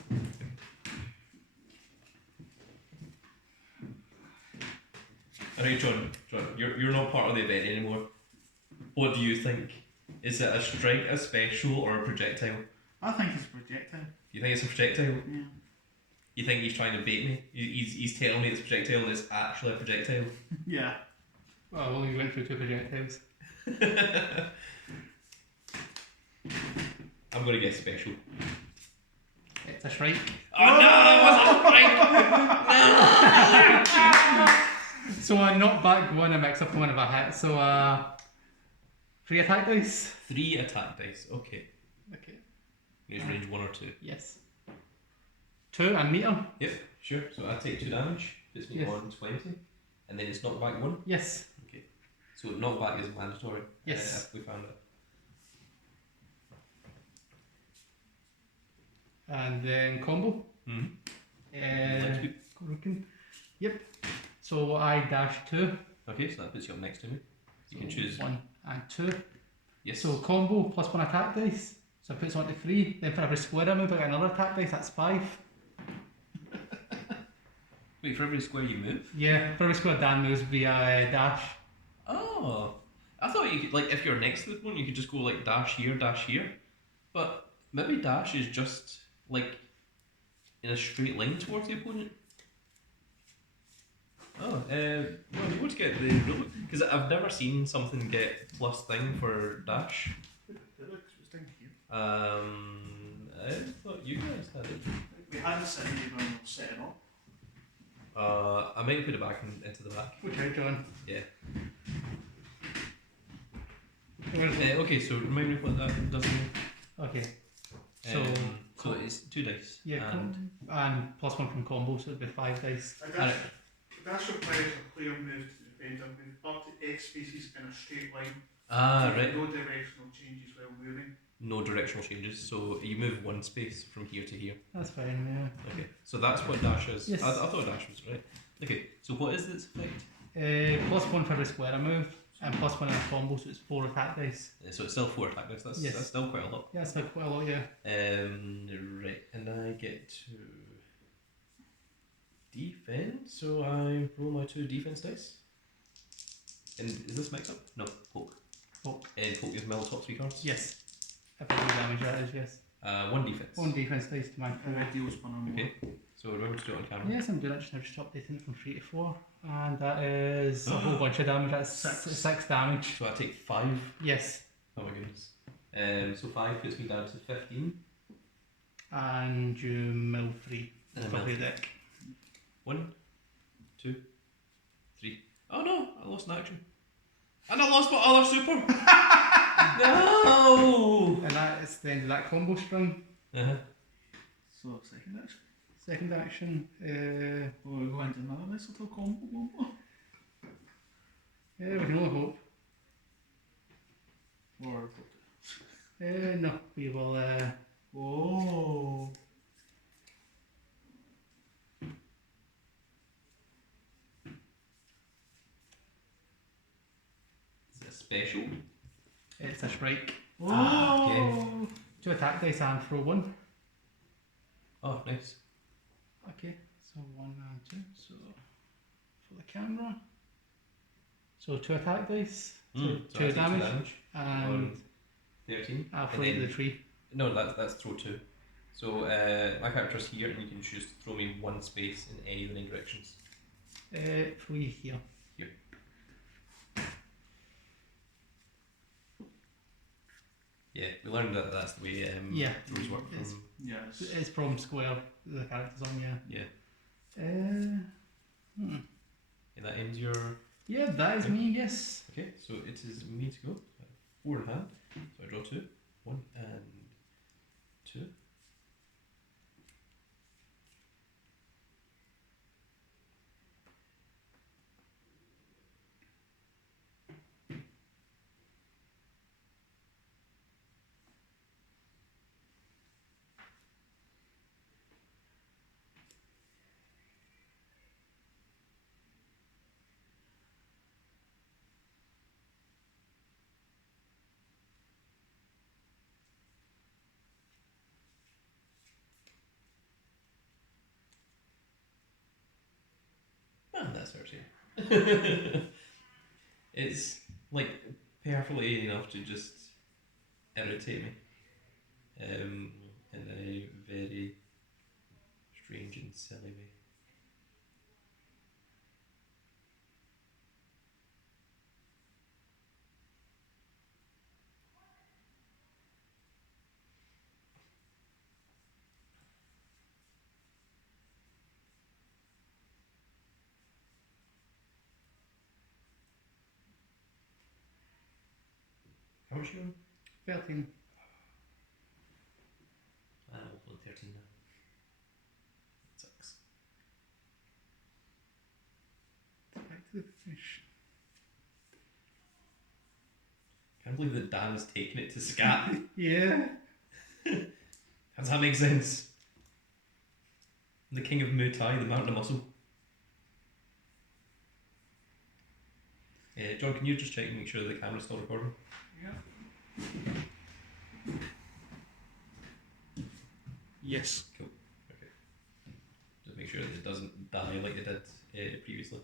Alright, John, you're not part of the event anymore. What do you think? Is it a strike, a special, or a projectile? I think it's a projectile. You think it's a projectile? Yeah. You think he's trying to bait me? He's telling me it's a projectile and it's actually a projectile? Yeah. Well, we went through 2 projectiles. I'm going to guess special. It's a strike. Oh no, it wasn't a strike! So I knock back 1 and mix up 1 if I hit. So 3 attack dice. 3 attack dice, okay. Okay. Use range 1 or 2. Yes. 2 and meter. Yep, sure. So I take 2 damage, puts me Yes. on 20, and then it's knocked back 1. Yes. Okay. So knockback is mandatory. Yes. If we found it. And then combo. Mm-hmm. Looking. Yep. So I dash 2. Okay, so that puts you up next to me. You can choose 1 and 2. Yes. So combo plus 1 attack dice. So it puts on to 3. Then for every square I move, I get another attack dice. That's 5. Wait, for every square you move? Yeah, for every square Dan moves via dash. Oh. I thought you could, like, if you're next to one, you could just go, like, dash here. But maybe dash is just, like, in a straight line towards the opponent. Oh, well, you want to get the ruler? Because I've never seen something get plus thing for dash. Did it? 'Cause it was down here. I thought you guys had it. We had it sitting here when we were setting up. I might put it back into the back. Okay, John. Yeah. Where's it? Okay, so remind me what that does mean. Okay. So So it's 2 dice. yeah, and plus 1 from combo, so it'd be 5 dice. Dash requires a player move to the defender move up to X spaces in a straight line. Right. No directional changes while moving. No directional changes, so you move 1 space from here to here. That's fine, yeah. Okay, so that's what dash is. Yes. I thought dash was right. Okay, so what is this effect? Plus 1 for every square I move, and plus 1 in a combo, so it's 4 attack dice. So it's still 4 attack dice. That's Yes. that's still quite a lot. Yeah, that's quite a lot, yeah. Right, and I get to defense, so I roll my 2 defense dice. And is this mix up? No, poke. Poke. And poke is middle top 3 cards. Yes. If I do damage, that is, yes. 1 defense. 1 defense dice to my And 4. it deals 1 or more. Okay. So remember to do it on camera. Yes, I'm doing it just now, just updating it from 3 to 4. And that is a whole bunch of damage, that's 6 damage. So I take 5. Yes. Oh my goodness. So 5 puts me down to 15. And you mill 3. And I Top of mill your deck. 1, 2, 3. Oh no, I lost an action. And I lost my other super! No! And that is the end of that combo string. Uh-huh. So, second action. Second action. Oh, we go into another nice little combo. We can only hope. Or. No, we will. Oh. Is it a special? It's a strike. Oh. okay. 2 attack dice and throw 1. Oh, nice. Okay, so 1 and 2. So for the camera. So 2 attack dice. So So 2 I take damage. And on 13. I'll and throw you then- the tree. No, that's throw 2. So my character's here, and you can choose to throw me 1 space in any of the directions. Throw you here. Yeah, we learned that that's the way Yeah. throws work It's- from. Yes. It's from square. The character's on, yeah. Yeah. Hmm. And that ends your. Yeah, that is me, yes. Okay, so it is me to go. 4 in hand. So I draw 2. 1 and 2. And that's Cersei. It's like perfectly enough to just irritate me. In a very strange and silly way. How much are you on? 13. I'm on 13 now. That sucks. Back to the fish. Can't believe that Dan has taken it to Sagat. Yeah. How does that make sense? The king of Muay Thai, the mountain of muscle. John, can you just check and make sure the camera's still recording? Yeah. Yes. Cool. Okay. Just make sure that it doesn't die like it did previously.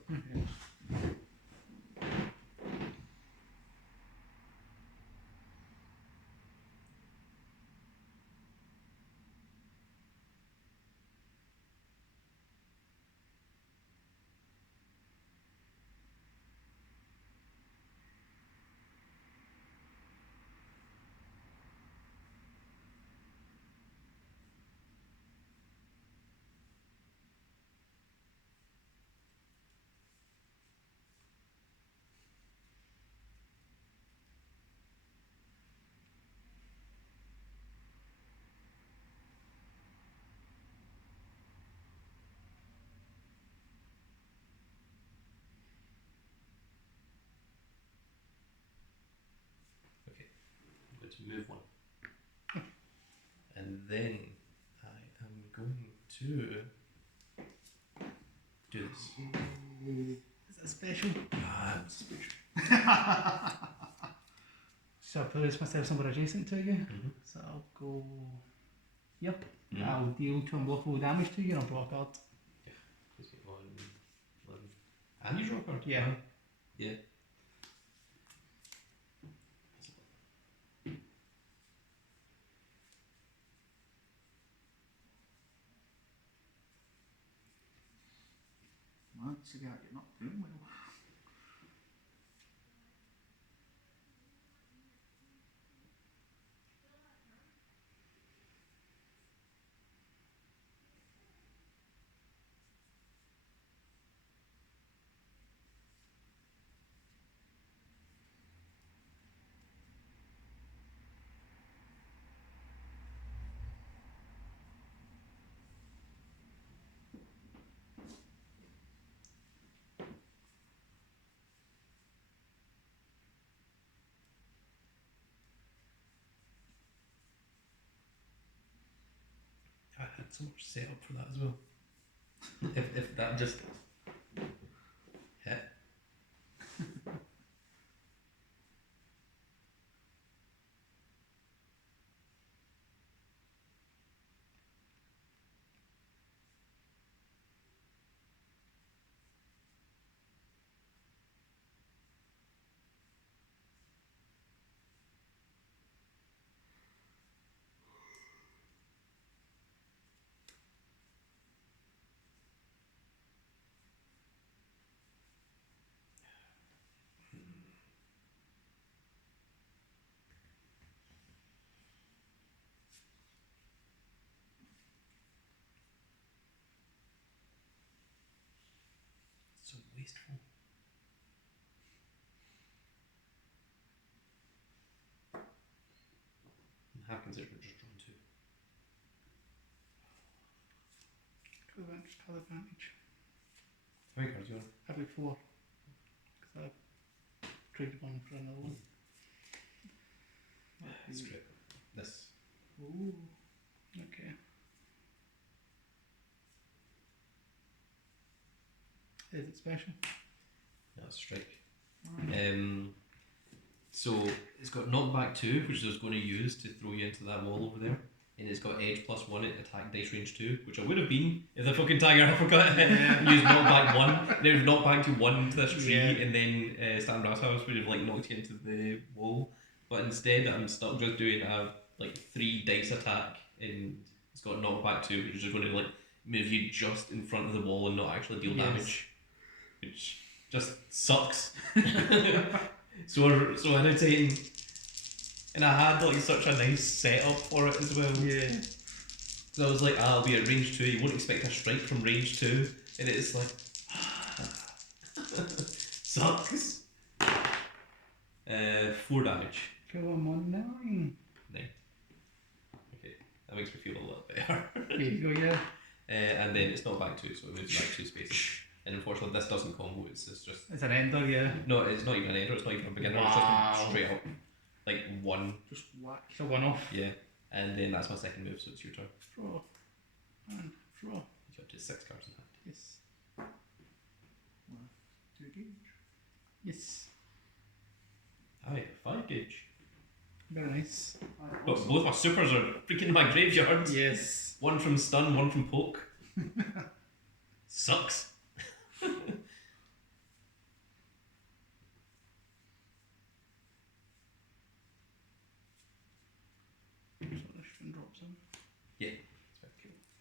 I'm going to move 1. And then I am going to do this. Is that special? Ah, it's special. So I place myself somewhere adjacent to you. Mm-hmm. So I'll go. Yep. Mm-hmm. I'll deal 2 unblockable damage to you and I'll draw a card. Let's get 1, 1. And you draw a card? Yeah. Yeah. Man, Sagat, you're not doing well. so much setup for that as well. if that just hit. So wasteful. And Harkins it were just drawn two. Card advantage. How many cards do you want? I've got 4. Because I traded one for another one. Strip. This. Ooh. Okay. Is it special? No, it's strike. Alright. So it's got knockback 2, which I was going to use to throw you into that wall over there. And it's got edge +1 at attack dice range 2, which I would have been if the fucking tiger had forgot used knockback 1. Then it would knockback to 1 to this tree, Yeah. and then Stan Brasshouse would have like knocked you into the wall. But instead, I'm stuck just doing a like 3 dice attack, and it's got knockback 2, which is just going to like move you just in front of the wall and not actually deal Yes. damage, which just sucks. so irritating. And I had like such a nice setup for it as well. Yeah. So I was like, I'll be at range 2, you won't expect a strike from range 2. And it's like, sucks. 4 damage. Kill him on 9. 9. Okay, that makes me feel a little better. There you go, yeah. And then it's not back 2, so it moves back 2 spaces. And unfortunately, this doesn't combo, it's just. It's an ender, yeah. No, it's not even an ender, it's not even a beginner, Wow. it's just straight up. Like 1, Just whack. It's a one off. yeah. And then that's my second move, so it's your turn. Draw. And draw. You up to 6 cards in hand. Yes. 2 gauge. Yes. Aye, 5 gauge. Very nice. But both my supers are freaking my graveyard. Yes. One from stun, one from poke. Sucks. So this one drops in. Yeah.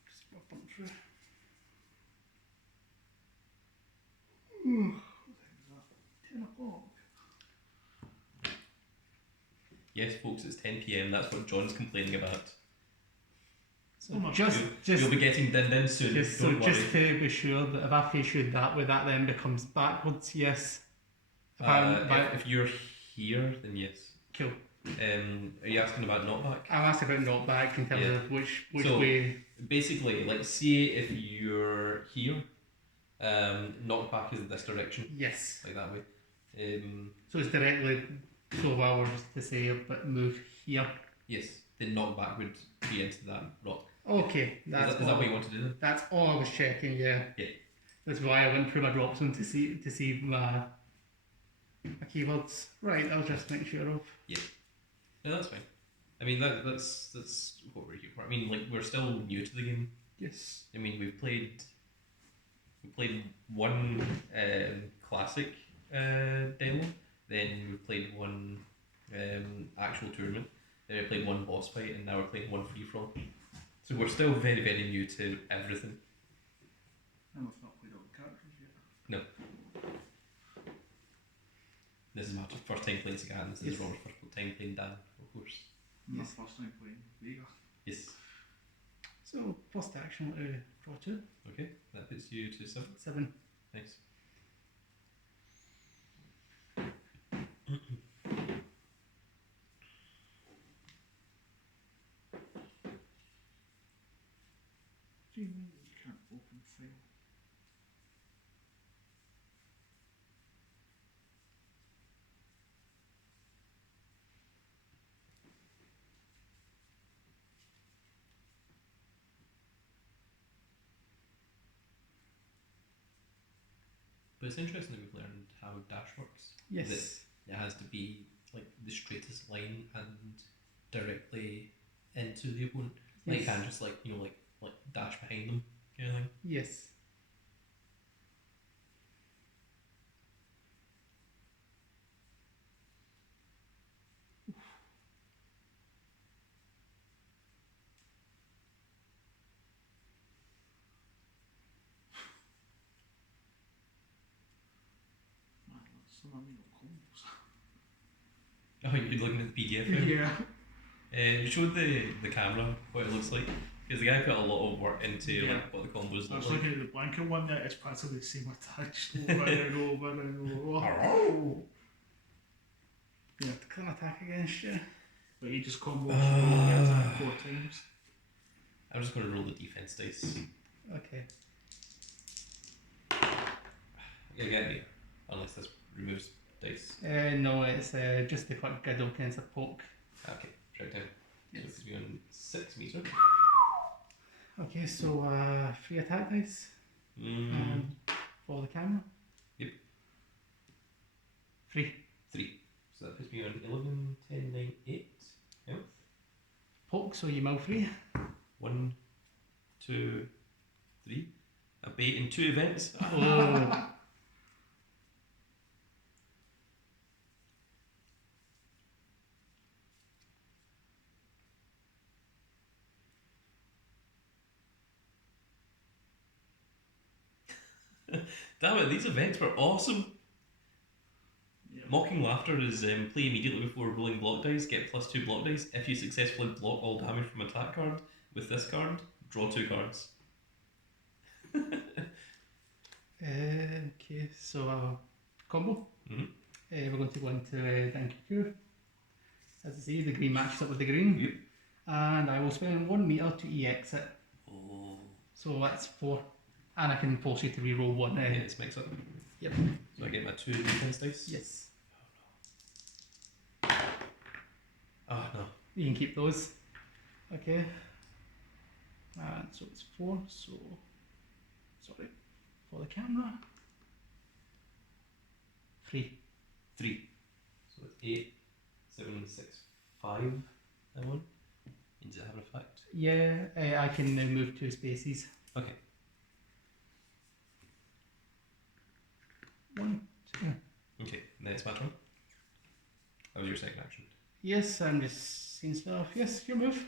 Just pop them through. What time is that? 10 o'clock. Yes, folks, it's 10 PM. That's what John's complaining about. So Oh my just, You'll be getting din soon. just, Don't so worry. just to be sure that if I face you that way, that then becomes backwards. Yes. If you're here, then yes. Cool. Are you asking about knockback? I'm asking about knockback in terms Yeah. of which So- way. Basically, like, see if you're here, knockback is this direction, Yes. like that way. So it's directly 12 hours to say, but move here. Yes, the knockback would be into that rock. Okay, Is that's that what you want to do then? That's all I was checking. Yeah. Yeah. That's why I went through my drop zone to see my keywords. Right, I'll just make sure of. No, that's fine. I mean, that's what we're here for. I mean, like, we're still new to the game. Yes. I mean, we played one classic demo, then we played one actual tournament, then we played one boss fight, and now we're playing one free for all. So we're still very, very new to everything. And we've not played all the characters yet. This is my first time playing Sagat, and this is Yes. Robert's first time playing Dan, of course. My Yes. first time playing Vega. Yes. So first action, draw 2. Okay, that puts you to 7. 7. Nice. Do you mean that you can't open file? But it's interesting that we've learned how dash works. Yes. It has to be like the straightest line and directly into the opponent. Like you Yes. can't just like dash behind them kind of thing. Yes. Man, that's some amazing combos. Oh, you're looking at the PDF now? Yeah. You showed the camera what it looks like, because the guy put a lot of work into Yeah. like what the combos I look was like. looking at the blanket one there, it's practically the same attached over and over and over. Arrow! Can't attack against you. But you just combos roll your attack 4 times. I'm just going to roll the defense dice. Okay. You get me, unless this removes dice. No, it's just the quick giddle against a poke. Okay, right down. So it's going to be on 6 meter. Okay, so 3 attack dice for the camera. Yep. 3. 3. So that puts me on 11, 10, 9, 8 health. Poke, so you mill 3. 1, 2, 3. A bait in 2 events. Oh. Damn it, these events were awesome. Yeah. Mocking Laughter is play immediately before rolling block dice, get +2 block dice. If you successfully block all damage from attack card with this card, draw 2 cards. Okay, so combo. Mhm. We're going to go into Dankyu. As I say, the green matches up with the green. Yep. And I will spend 1 meter to EX it. Oh. So that's 4. And I can force you to reroll 1. Yeah, it's mix up. Yep. So I get my 2 defense dice? Yes. Oh no. You can keep those. Okay. And so it's 4, so sorry. For the camera. 3. 3. So it's 8, 7, 6, 5. That one. And does it have an effect? Yeah, I can now move 2 spaces. Okay. 1, 2. Okay, then it's my turn. That was your second action. Yes, I'm just seeing stuff. Yes, your move.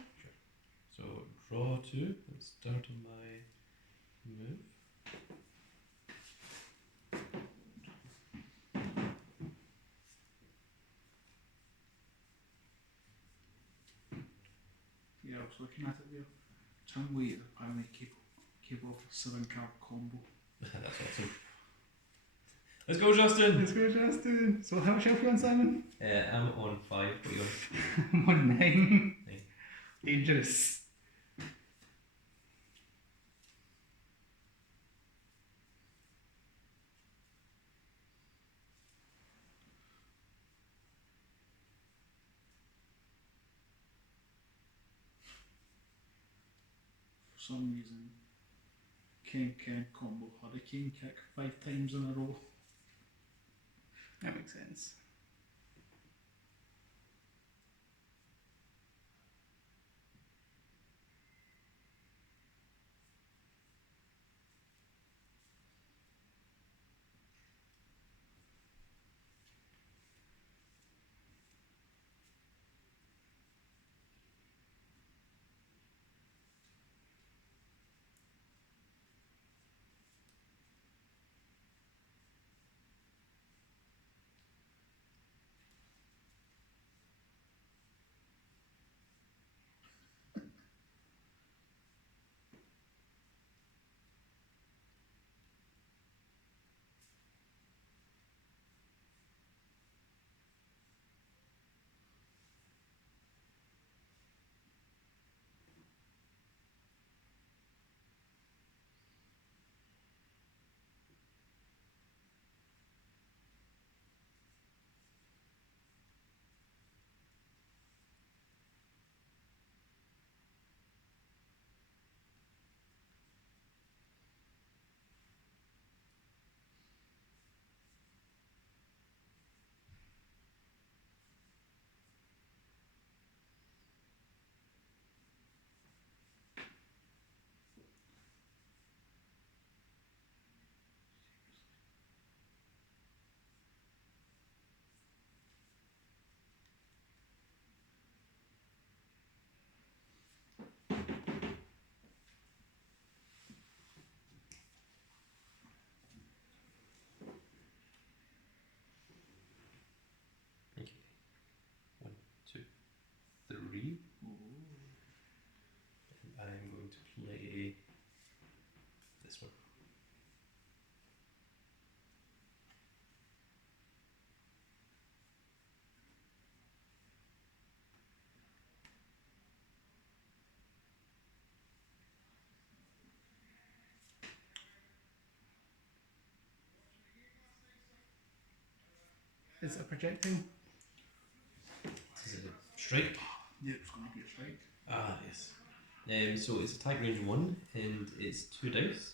So draw 2 at the start of my move. Yeah, I was looking at it there. Turn weight apparently capable of a 7-card combo. That's awesome. Let's go, Justin! Let's go, Justin. So how much health you on, Simon? I'm on 5. What are you on? I'm on 9. 9. Dangerous. For some reason, Ken combo Hurricane kick 5 times in a row. That makes sense. Is it a projectile? This is a strike. Yeah, it's going to be a strike. Ah, yes. So it's attack range 1 and it's 2 dice.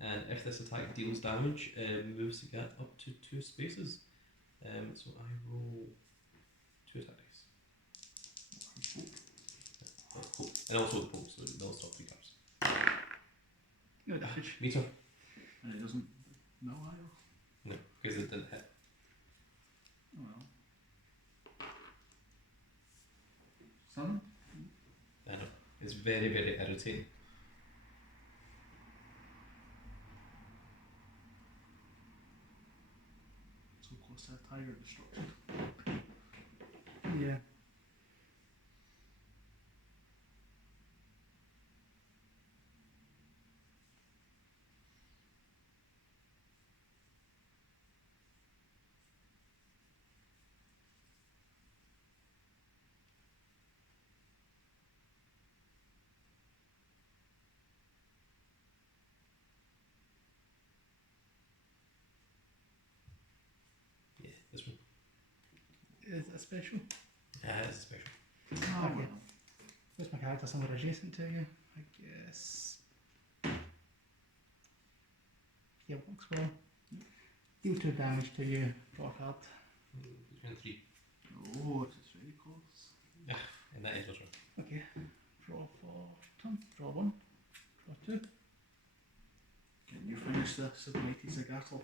And if this attack deals damage, moves the gat up to 2 spaces. So I roll 2 attack dice. And also the poke, so they'll stop 3 cards. No damage. Meter? And it doesn't. No, either. No, because it didn't hit. Oh well. Sun? I know. It's very, very irritating. So close to a tiger destruction. Yeah. Yeah, this one. Is it a special? Yeah, it's a special. Oh Okay. well. Where's my character somewhere adjacent to you? I guess. Yeah, works well. Deal 2 damage to you. Draw a card. Between 3. Oh, this is very close. And that is your turn. Okay. Draw for turn. Draw 1. Draw 2. Can you finish this with Mighty Sagat off?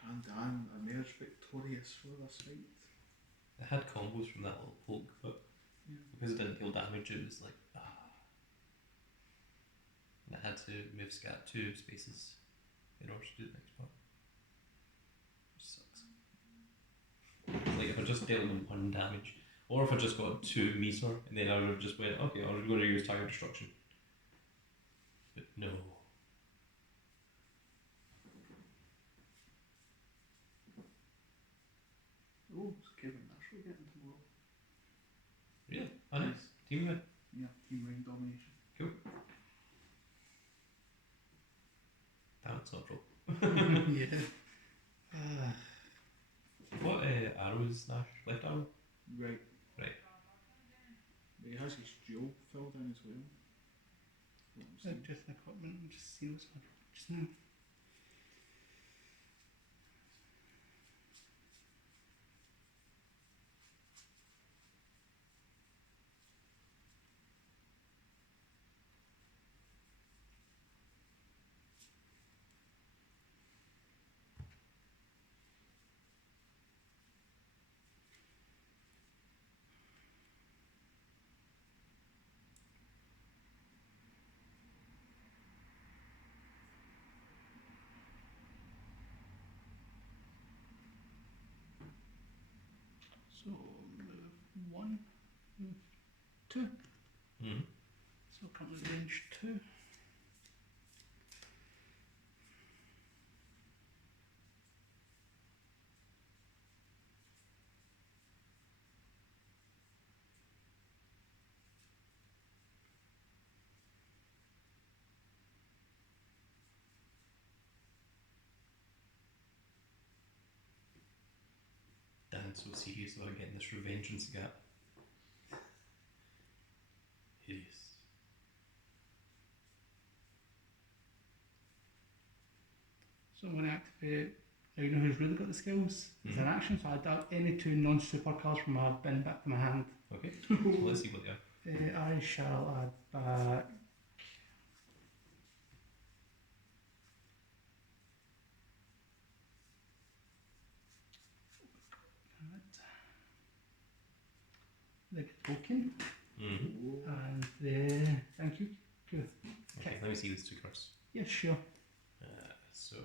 Can Dan emerge victorious for this fight? It had combos from that little poke, but Yeah. because it didn't deal damage, it was like, And I had to move Scat 2 spaces in order to do the next part. Which sucks. Like if I just dealt them 1 damage, or if I just got 2 meter, and then I would have just went, okay, I'm going to use Tiger Destruction. But no. Oh, it's Kevin Nash getting tomorrow. Really? Oh, nice. Team win. Yeah, team ring domination. Damn, it's not pro. Yeah. What arrow is Nash? Left arrow? Right. Right. But he has his jewel filled in as well. What I'm saying. Just an equipment. I'm just seeing what's on just now. So move 1, move 2. Mm-hmm. So currently range 2. Dan's so serious about getting this revenge on Sagat. Hideous. So I'm going to activate. Now you know who's really got the skills. It's an action, so I add any 2 non-super cards from my bin back to my hand. Okay, so let's see what they are. I shall add back. The token Mm-hmm. and the thank you. Good. Okay, let me see these 2 cards. Yes, sure. So.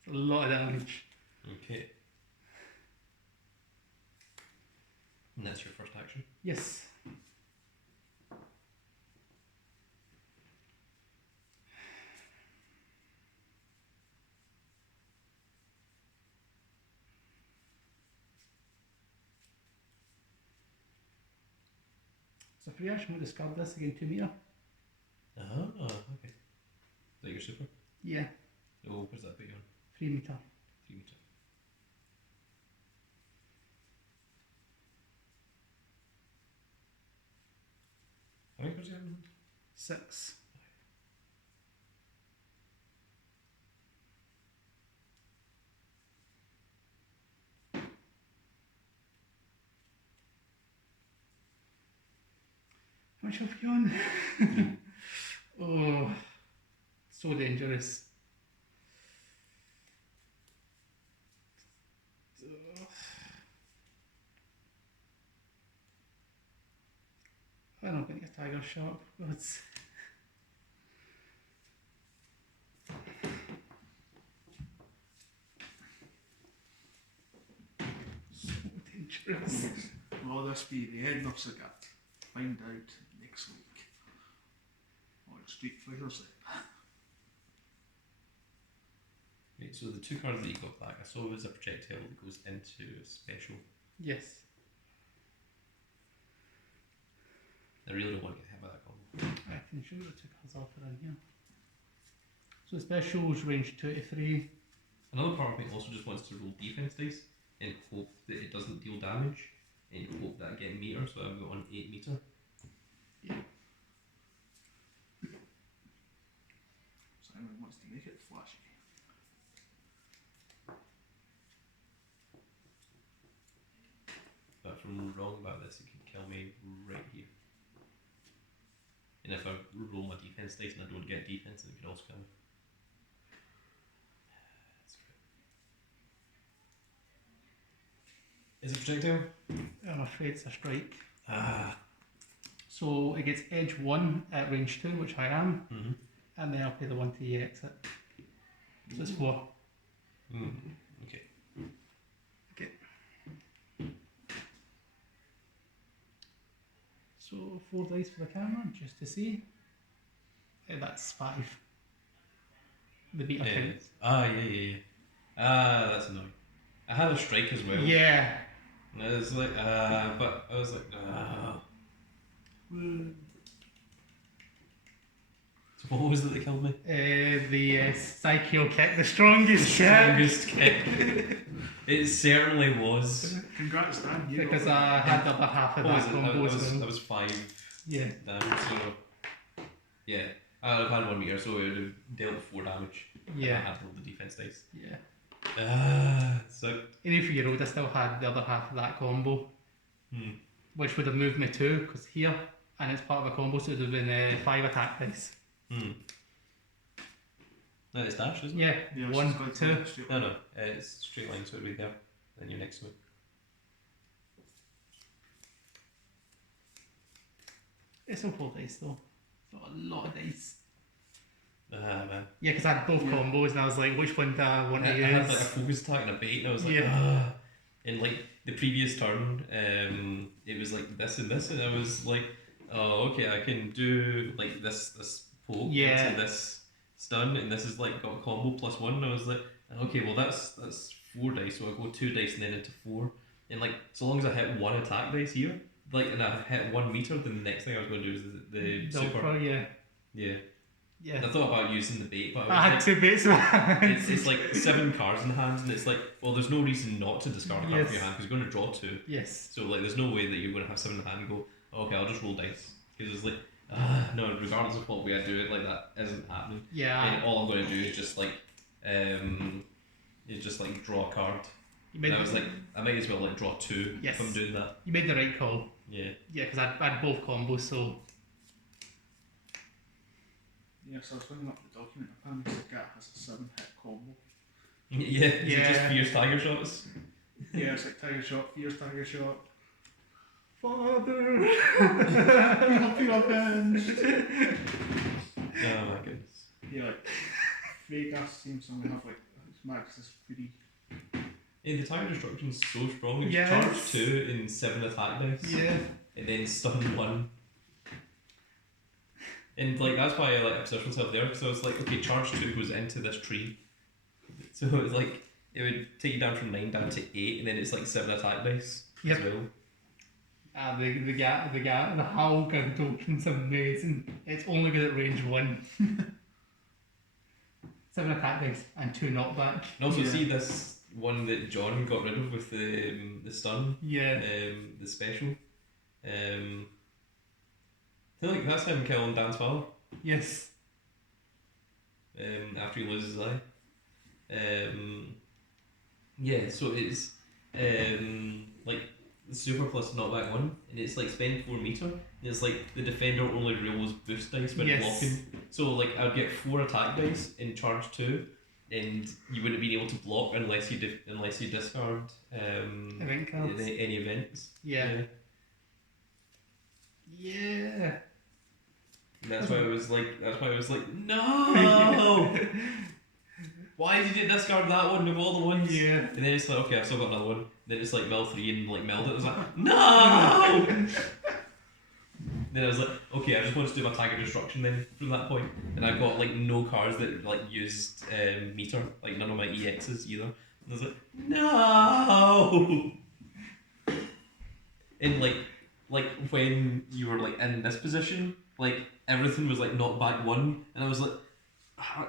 It's a lot of damage. Okay. And that's your first action. Yes. So 3 action, we'll discard this again 2 meter. Oh, okay. Is that your super? Yeah, Oh, where's that put you on? 3 meter. 3 meter. How many cards do you have in hand? 6. How much have you on? Oh, so dangerous. I'm not going to get a tiger shot. God's. So dangerous. Will this be the end of Sagat? Find out next week. On Street Fighter Z. Wait, so the 2 cards that you got back, I saw was a projectile that goes into a special. Yes. I really don't want to get hit by that combo. I can show you the 2 cards I'll put in here. So the specials range 2 to 3. Another part of me also just wants to roll defense dice and hope that it doesn't deal damage and hope that I get meter, so I've got on 8 meter. Simon wants to make it flashy. But if I'm wrong about this, it can kill me right here. And if I roll my defense dice and I don't get defense, then it can also kill me. That's right. Is it projectile? I'm afraid it's a strike. Ah. So it gets edge 1 at range 2, which I am, Mm-hmm. and then I'll pay the 1 to the exit. So it's 4. Okay. Okay. So 4 dice for the camera, just to see. That's 5. The beat counts. Yeah. Ah, that's annoying. I had a strike as well. Yeah. And I was like, but I was like, So what was it that killed me? The Psycho kick, the strongest Strongest kick. It certainly was. Congrats, Dan. You Because got I had the other half of What was that it? combo as I well. was 5 Yeah. damage, so yeah. I'd have had 1 meter, so it would have dealt 4 damage. Yeah. I had rolled the defense dice. Yeah. So. And if you rolled, I still had the other half of that combo, which would have moved me 2, because here, and it's part of a combo, so it would have been 5 attack dice. No, it's dash, isn't it? Yeah, Yeah, 1, so it's 2. going straight No, it's straight line, so it'll be there. Then you're next to me. It's all 4 dice though. Not a lot of dice. Man. Yeah, because I had both Yeah. combos, and I was like, which one do I want to I use? had like a focus attack and a bait, and I was like, Yeah. And like the previous turn, it was like this and this, and I was like, oh, okay, I can do like this poke Yeah. into this stun, and this is like got a combo +1, and I was like, okay, well that's 4 dice, so I go 2 dice and then into 4, and like so long as I hit 1 attack dice here, like and I hit 1 meter, then the next thing I was going to do is the super. Pro, yeah. Yeah. Yeah. I thought about using the bait, but I I had was 2 bits. like, it's like 7 cards in hand, and it's like, well, there's no reason not to discard a card from your hand because you're going to draw 2. Yes. So like, there's no way that you're going to have 7 in hand and go, okay, I'll just roll dice, because it's like, no, regardless of what way I do it, like that isn't happening. Yeah. And all I'm going to do is just like, draw a card. You made And I was like, I might as well like draw 2 Yes. if I'm doing that. You made the right call. Yeah. Yeah, because I had both combos, so. Yes, I was bringing up the document. Apparently, Sagat has a 7-hit combo. Yeah. Is it just Yeah. fierce tiger shots? Yeah, it's like Tiger Shot, Fierce Tiger Shot. Father! Help you up in! Oh my goodness. Yeah, like Vega seems to only have like his max is 3. And the tiger destruction's so strong. It's Yes. charge 2 in 7 attack dice. Yeah. And then stun 1. And like that's why I like obsessed myself there, because I was like, okay, charge 2 goes into this tree. So it was like it would take you down from 9 down to 8, and then it's like 7 attack dice Yep. as well. The Hulk Gardotron's amazing. It's only good at range 1. 7 attack dice and 2 knockback. And also Yeah. see this one that John got rid of with the stun, Yeah. the special. I feel like that's him killing Dan's father. Yes. After he loses his eye. Yeah, so it's like super plus knockback 1, and it's like spend 4 meter. And it's like the defender only rolls boost dice when Yes. blocking. So like I'll get 4 attack dice in charge 2, and you wouldn't be able to block unless you discard Event cards. any events. Yeah. Yeah. And that's why I was like, no. Why did you discard that one of all the ones? Yeah. And then it's like, okay, I've still got another one. Then it's like mill 3 and like meld it. I was like, no. Then I was like, okay, I just want to do my tag of destruction then from that point. And I got like no cards that like used meter, like none of my EXs either. And I was like, no. And like when you were like in this position, like everything was like knocked back 1, and I was like,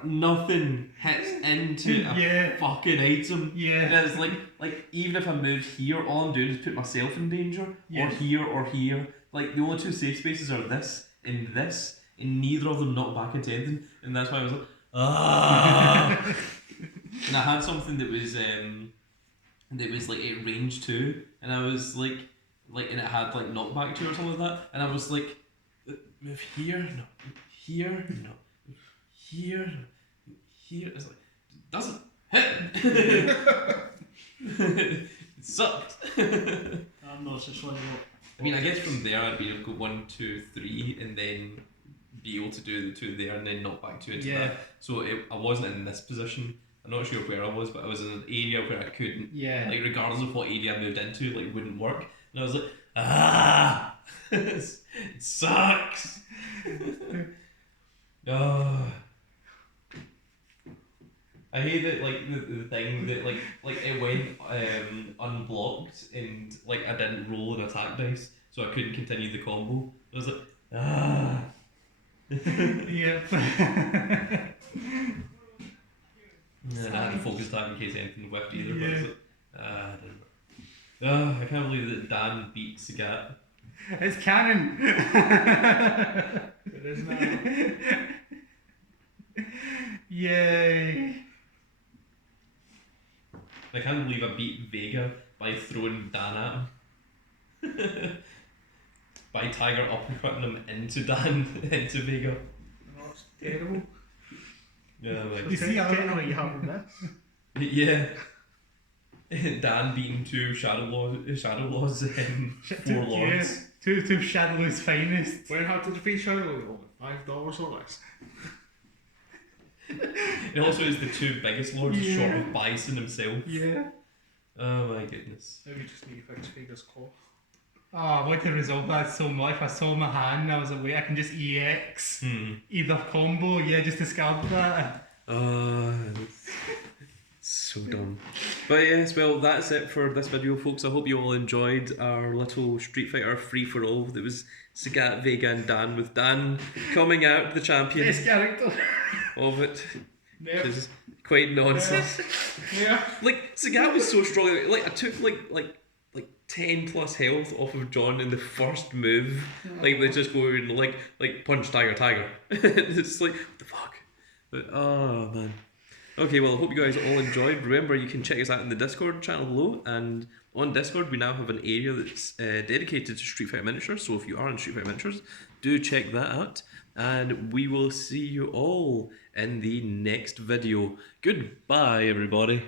nothing hits into a fucking item. Yeah. And it's like even if I move here, all I'm doing is put myself in danger, Yeah. or here or here. Like the only 2 safe spaces are this, and neither of them knock back into anything. And that's why I was like, ah. And I had something that was like at range 2, and I was like, and it had like knockback 2 or something like that, and I was like, move here, no, here, no, here, no, here. It's like, doesn't hit. It sucked. I'm not so sure what. I mean, I guess from there I'd be able to go 1, 2, 3, and then be able to do the 2 there, and then knock back 2 into that. So I wasn't in this position. I'm not sure where I was, but I was in an area where I couldn't. Yeah. Like regardless of what area I moved into, like it wouldn't work. And I was like, ah, it sucks. Oh. I hate that like the thing that like it went unblocked, and like I didn't roll an attack dice, so I couldn't continue the combo. I was like, ah. Yep. And I had to focus attack in case anything whiffed either. But Yeah. it's like, I didn't. I can't believe that Dan beat Sagat. It's canon. It is now. Yay. I can't believe I beat Vega by throwing Dan at him. By Tiger uppercutting him into Dan, into Vega. That's terrible. Yeah, like, You see, Technically, you have this. yeah. Dan beating 2 Shadow Laws and 4 Lords. Two Shadowlow's finest. When how to defeat Shadow? $5 or less. It also is the 2 biggest lords, short of Bison himself. Yeah. Oh my goodness. Now you just need to fix Vega's claw. Oh, I want to resolve that so much. If I saw my hand, I was like, wait, I can just EX. Either combo, just discard that. So dumb. But yes, well, that's it for this video, folks. I hope you all enjoyed our little Street Fighter free-for-all. That was Sagat, Vega and Dan, with Dan coming out the champion Best character. of it. Yep. This is quite nonsense. Yeah. Like, Sagat was so strong. Like, I took like 10 plus health off of John in the first move. Like, they just go and like punch Tiger. It's like, what the fuck? But, oh man. Okay, well, I hope you guys all enjoyed. Remember, you can check us out in the Discord channel below, and on Discord we now have an area that's dedicated to Street Fighter Miniatures, so if you are in Street Fighter Miniatures, do check that out, and we will see you all in the next video. Goodbye, everybody.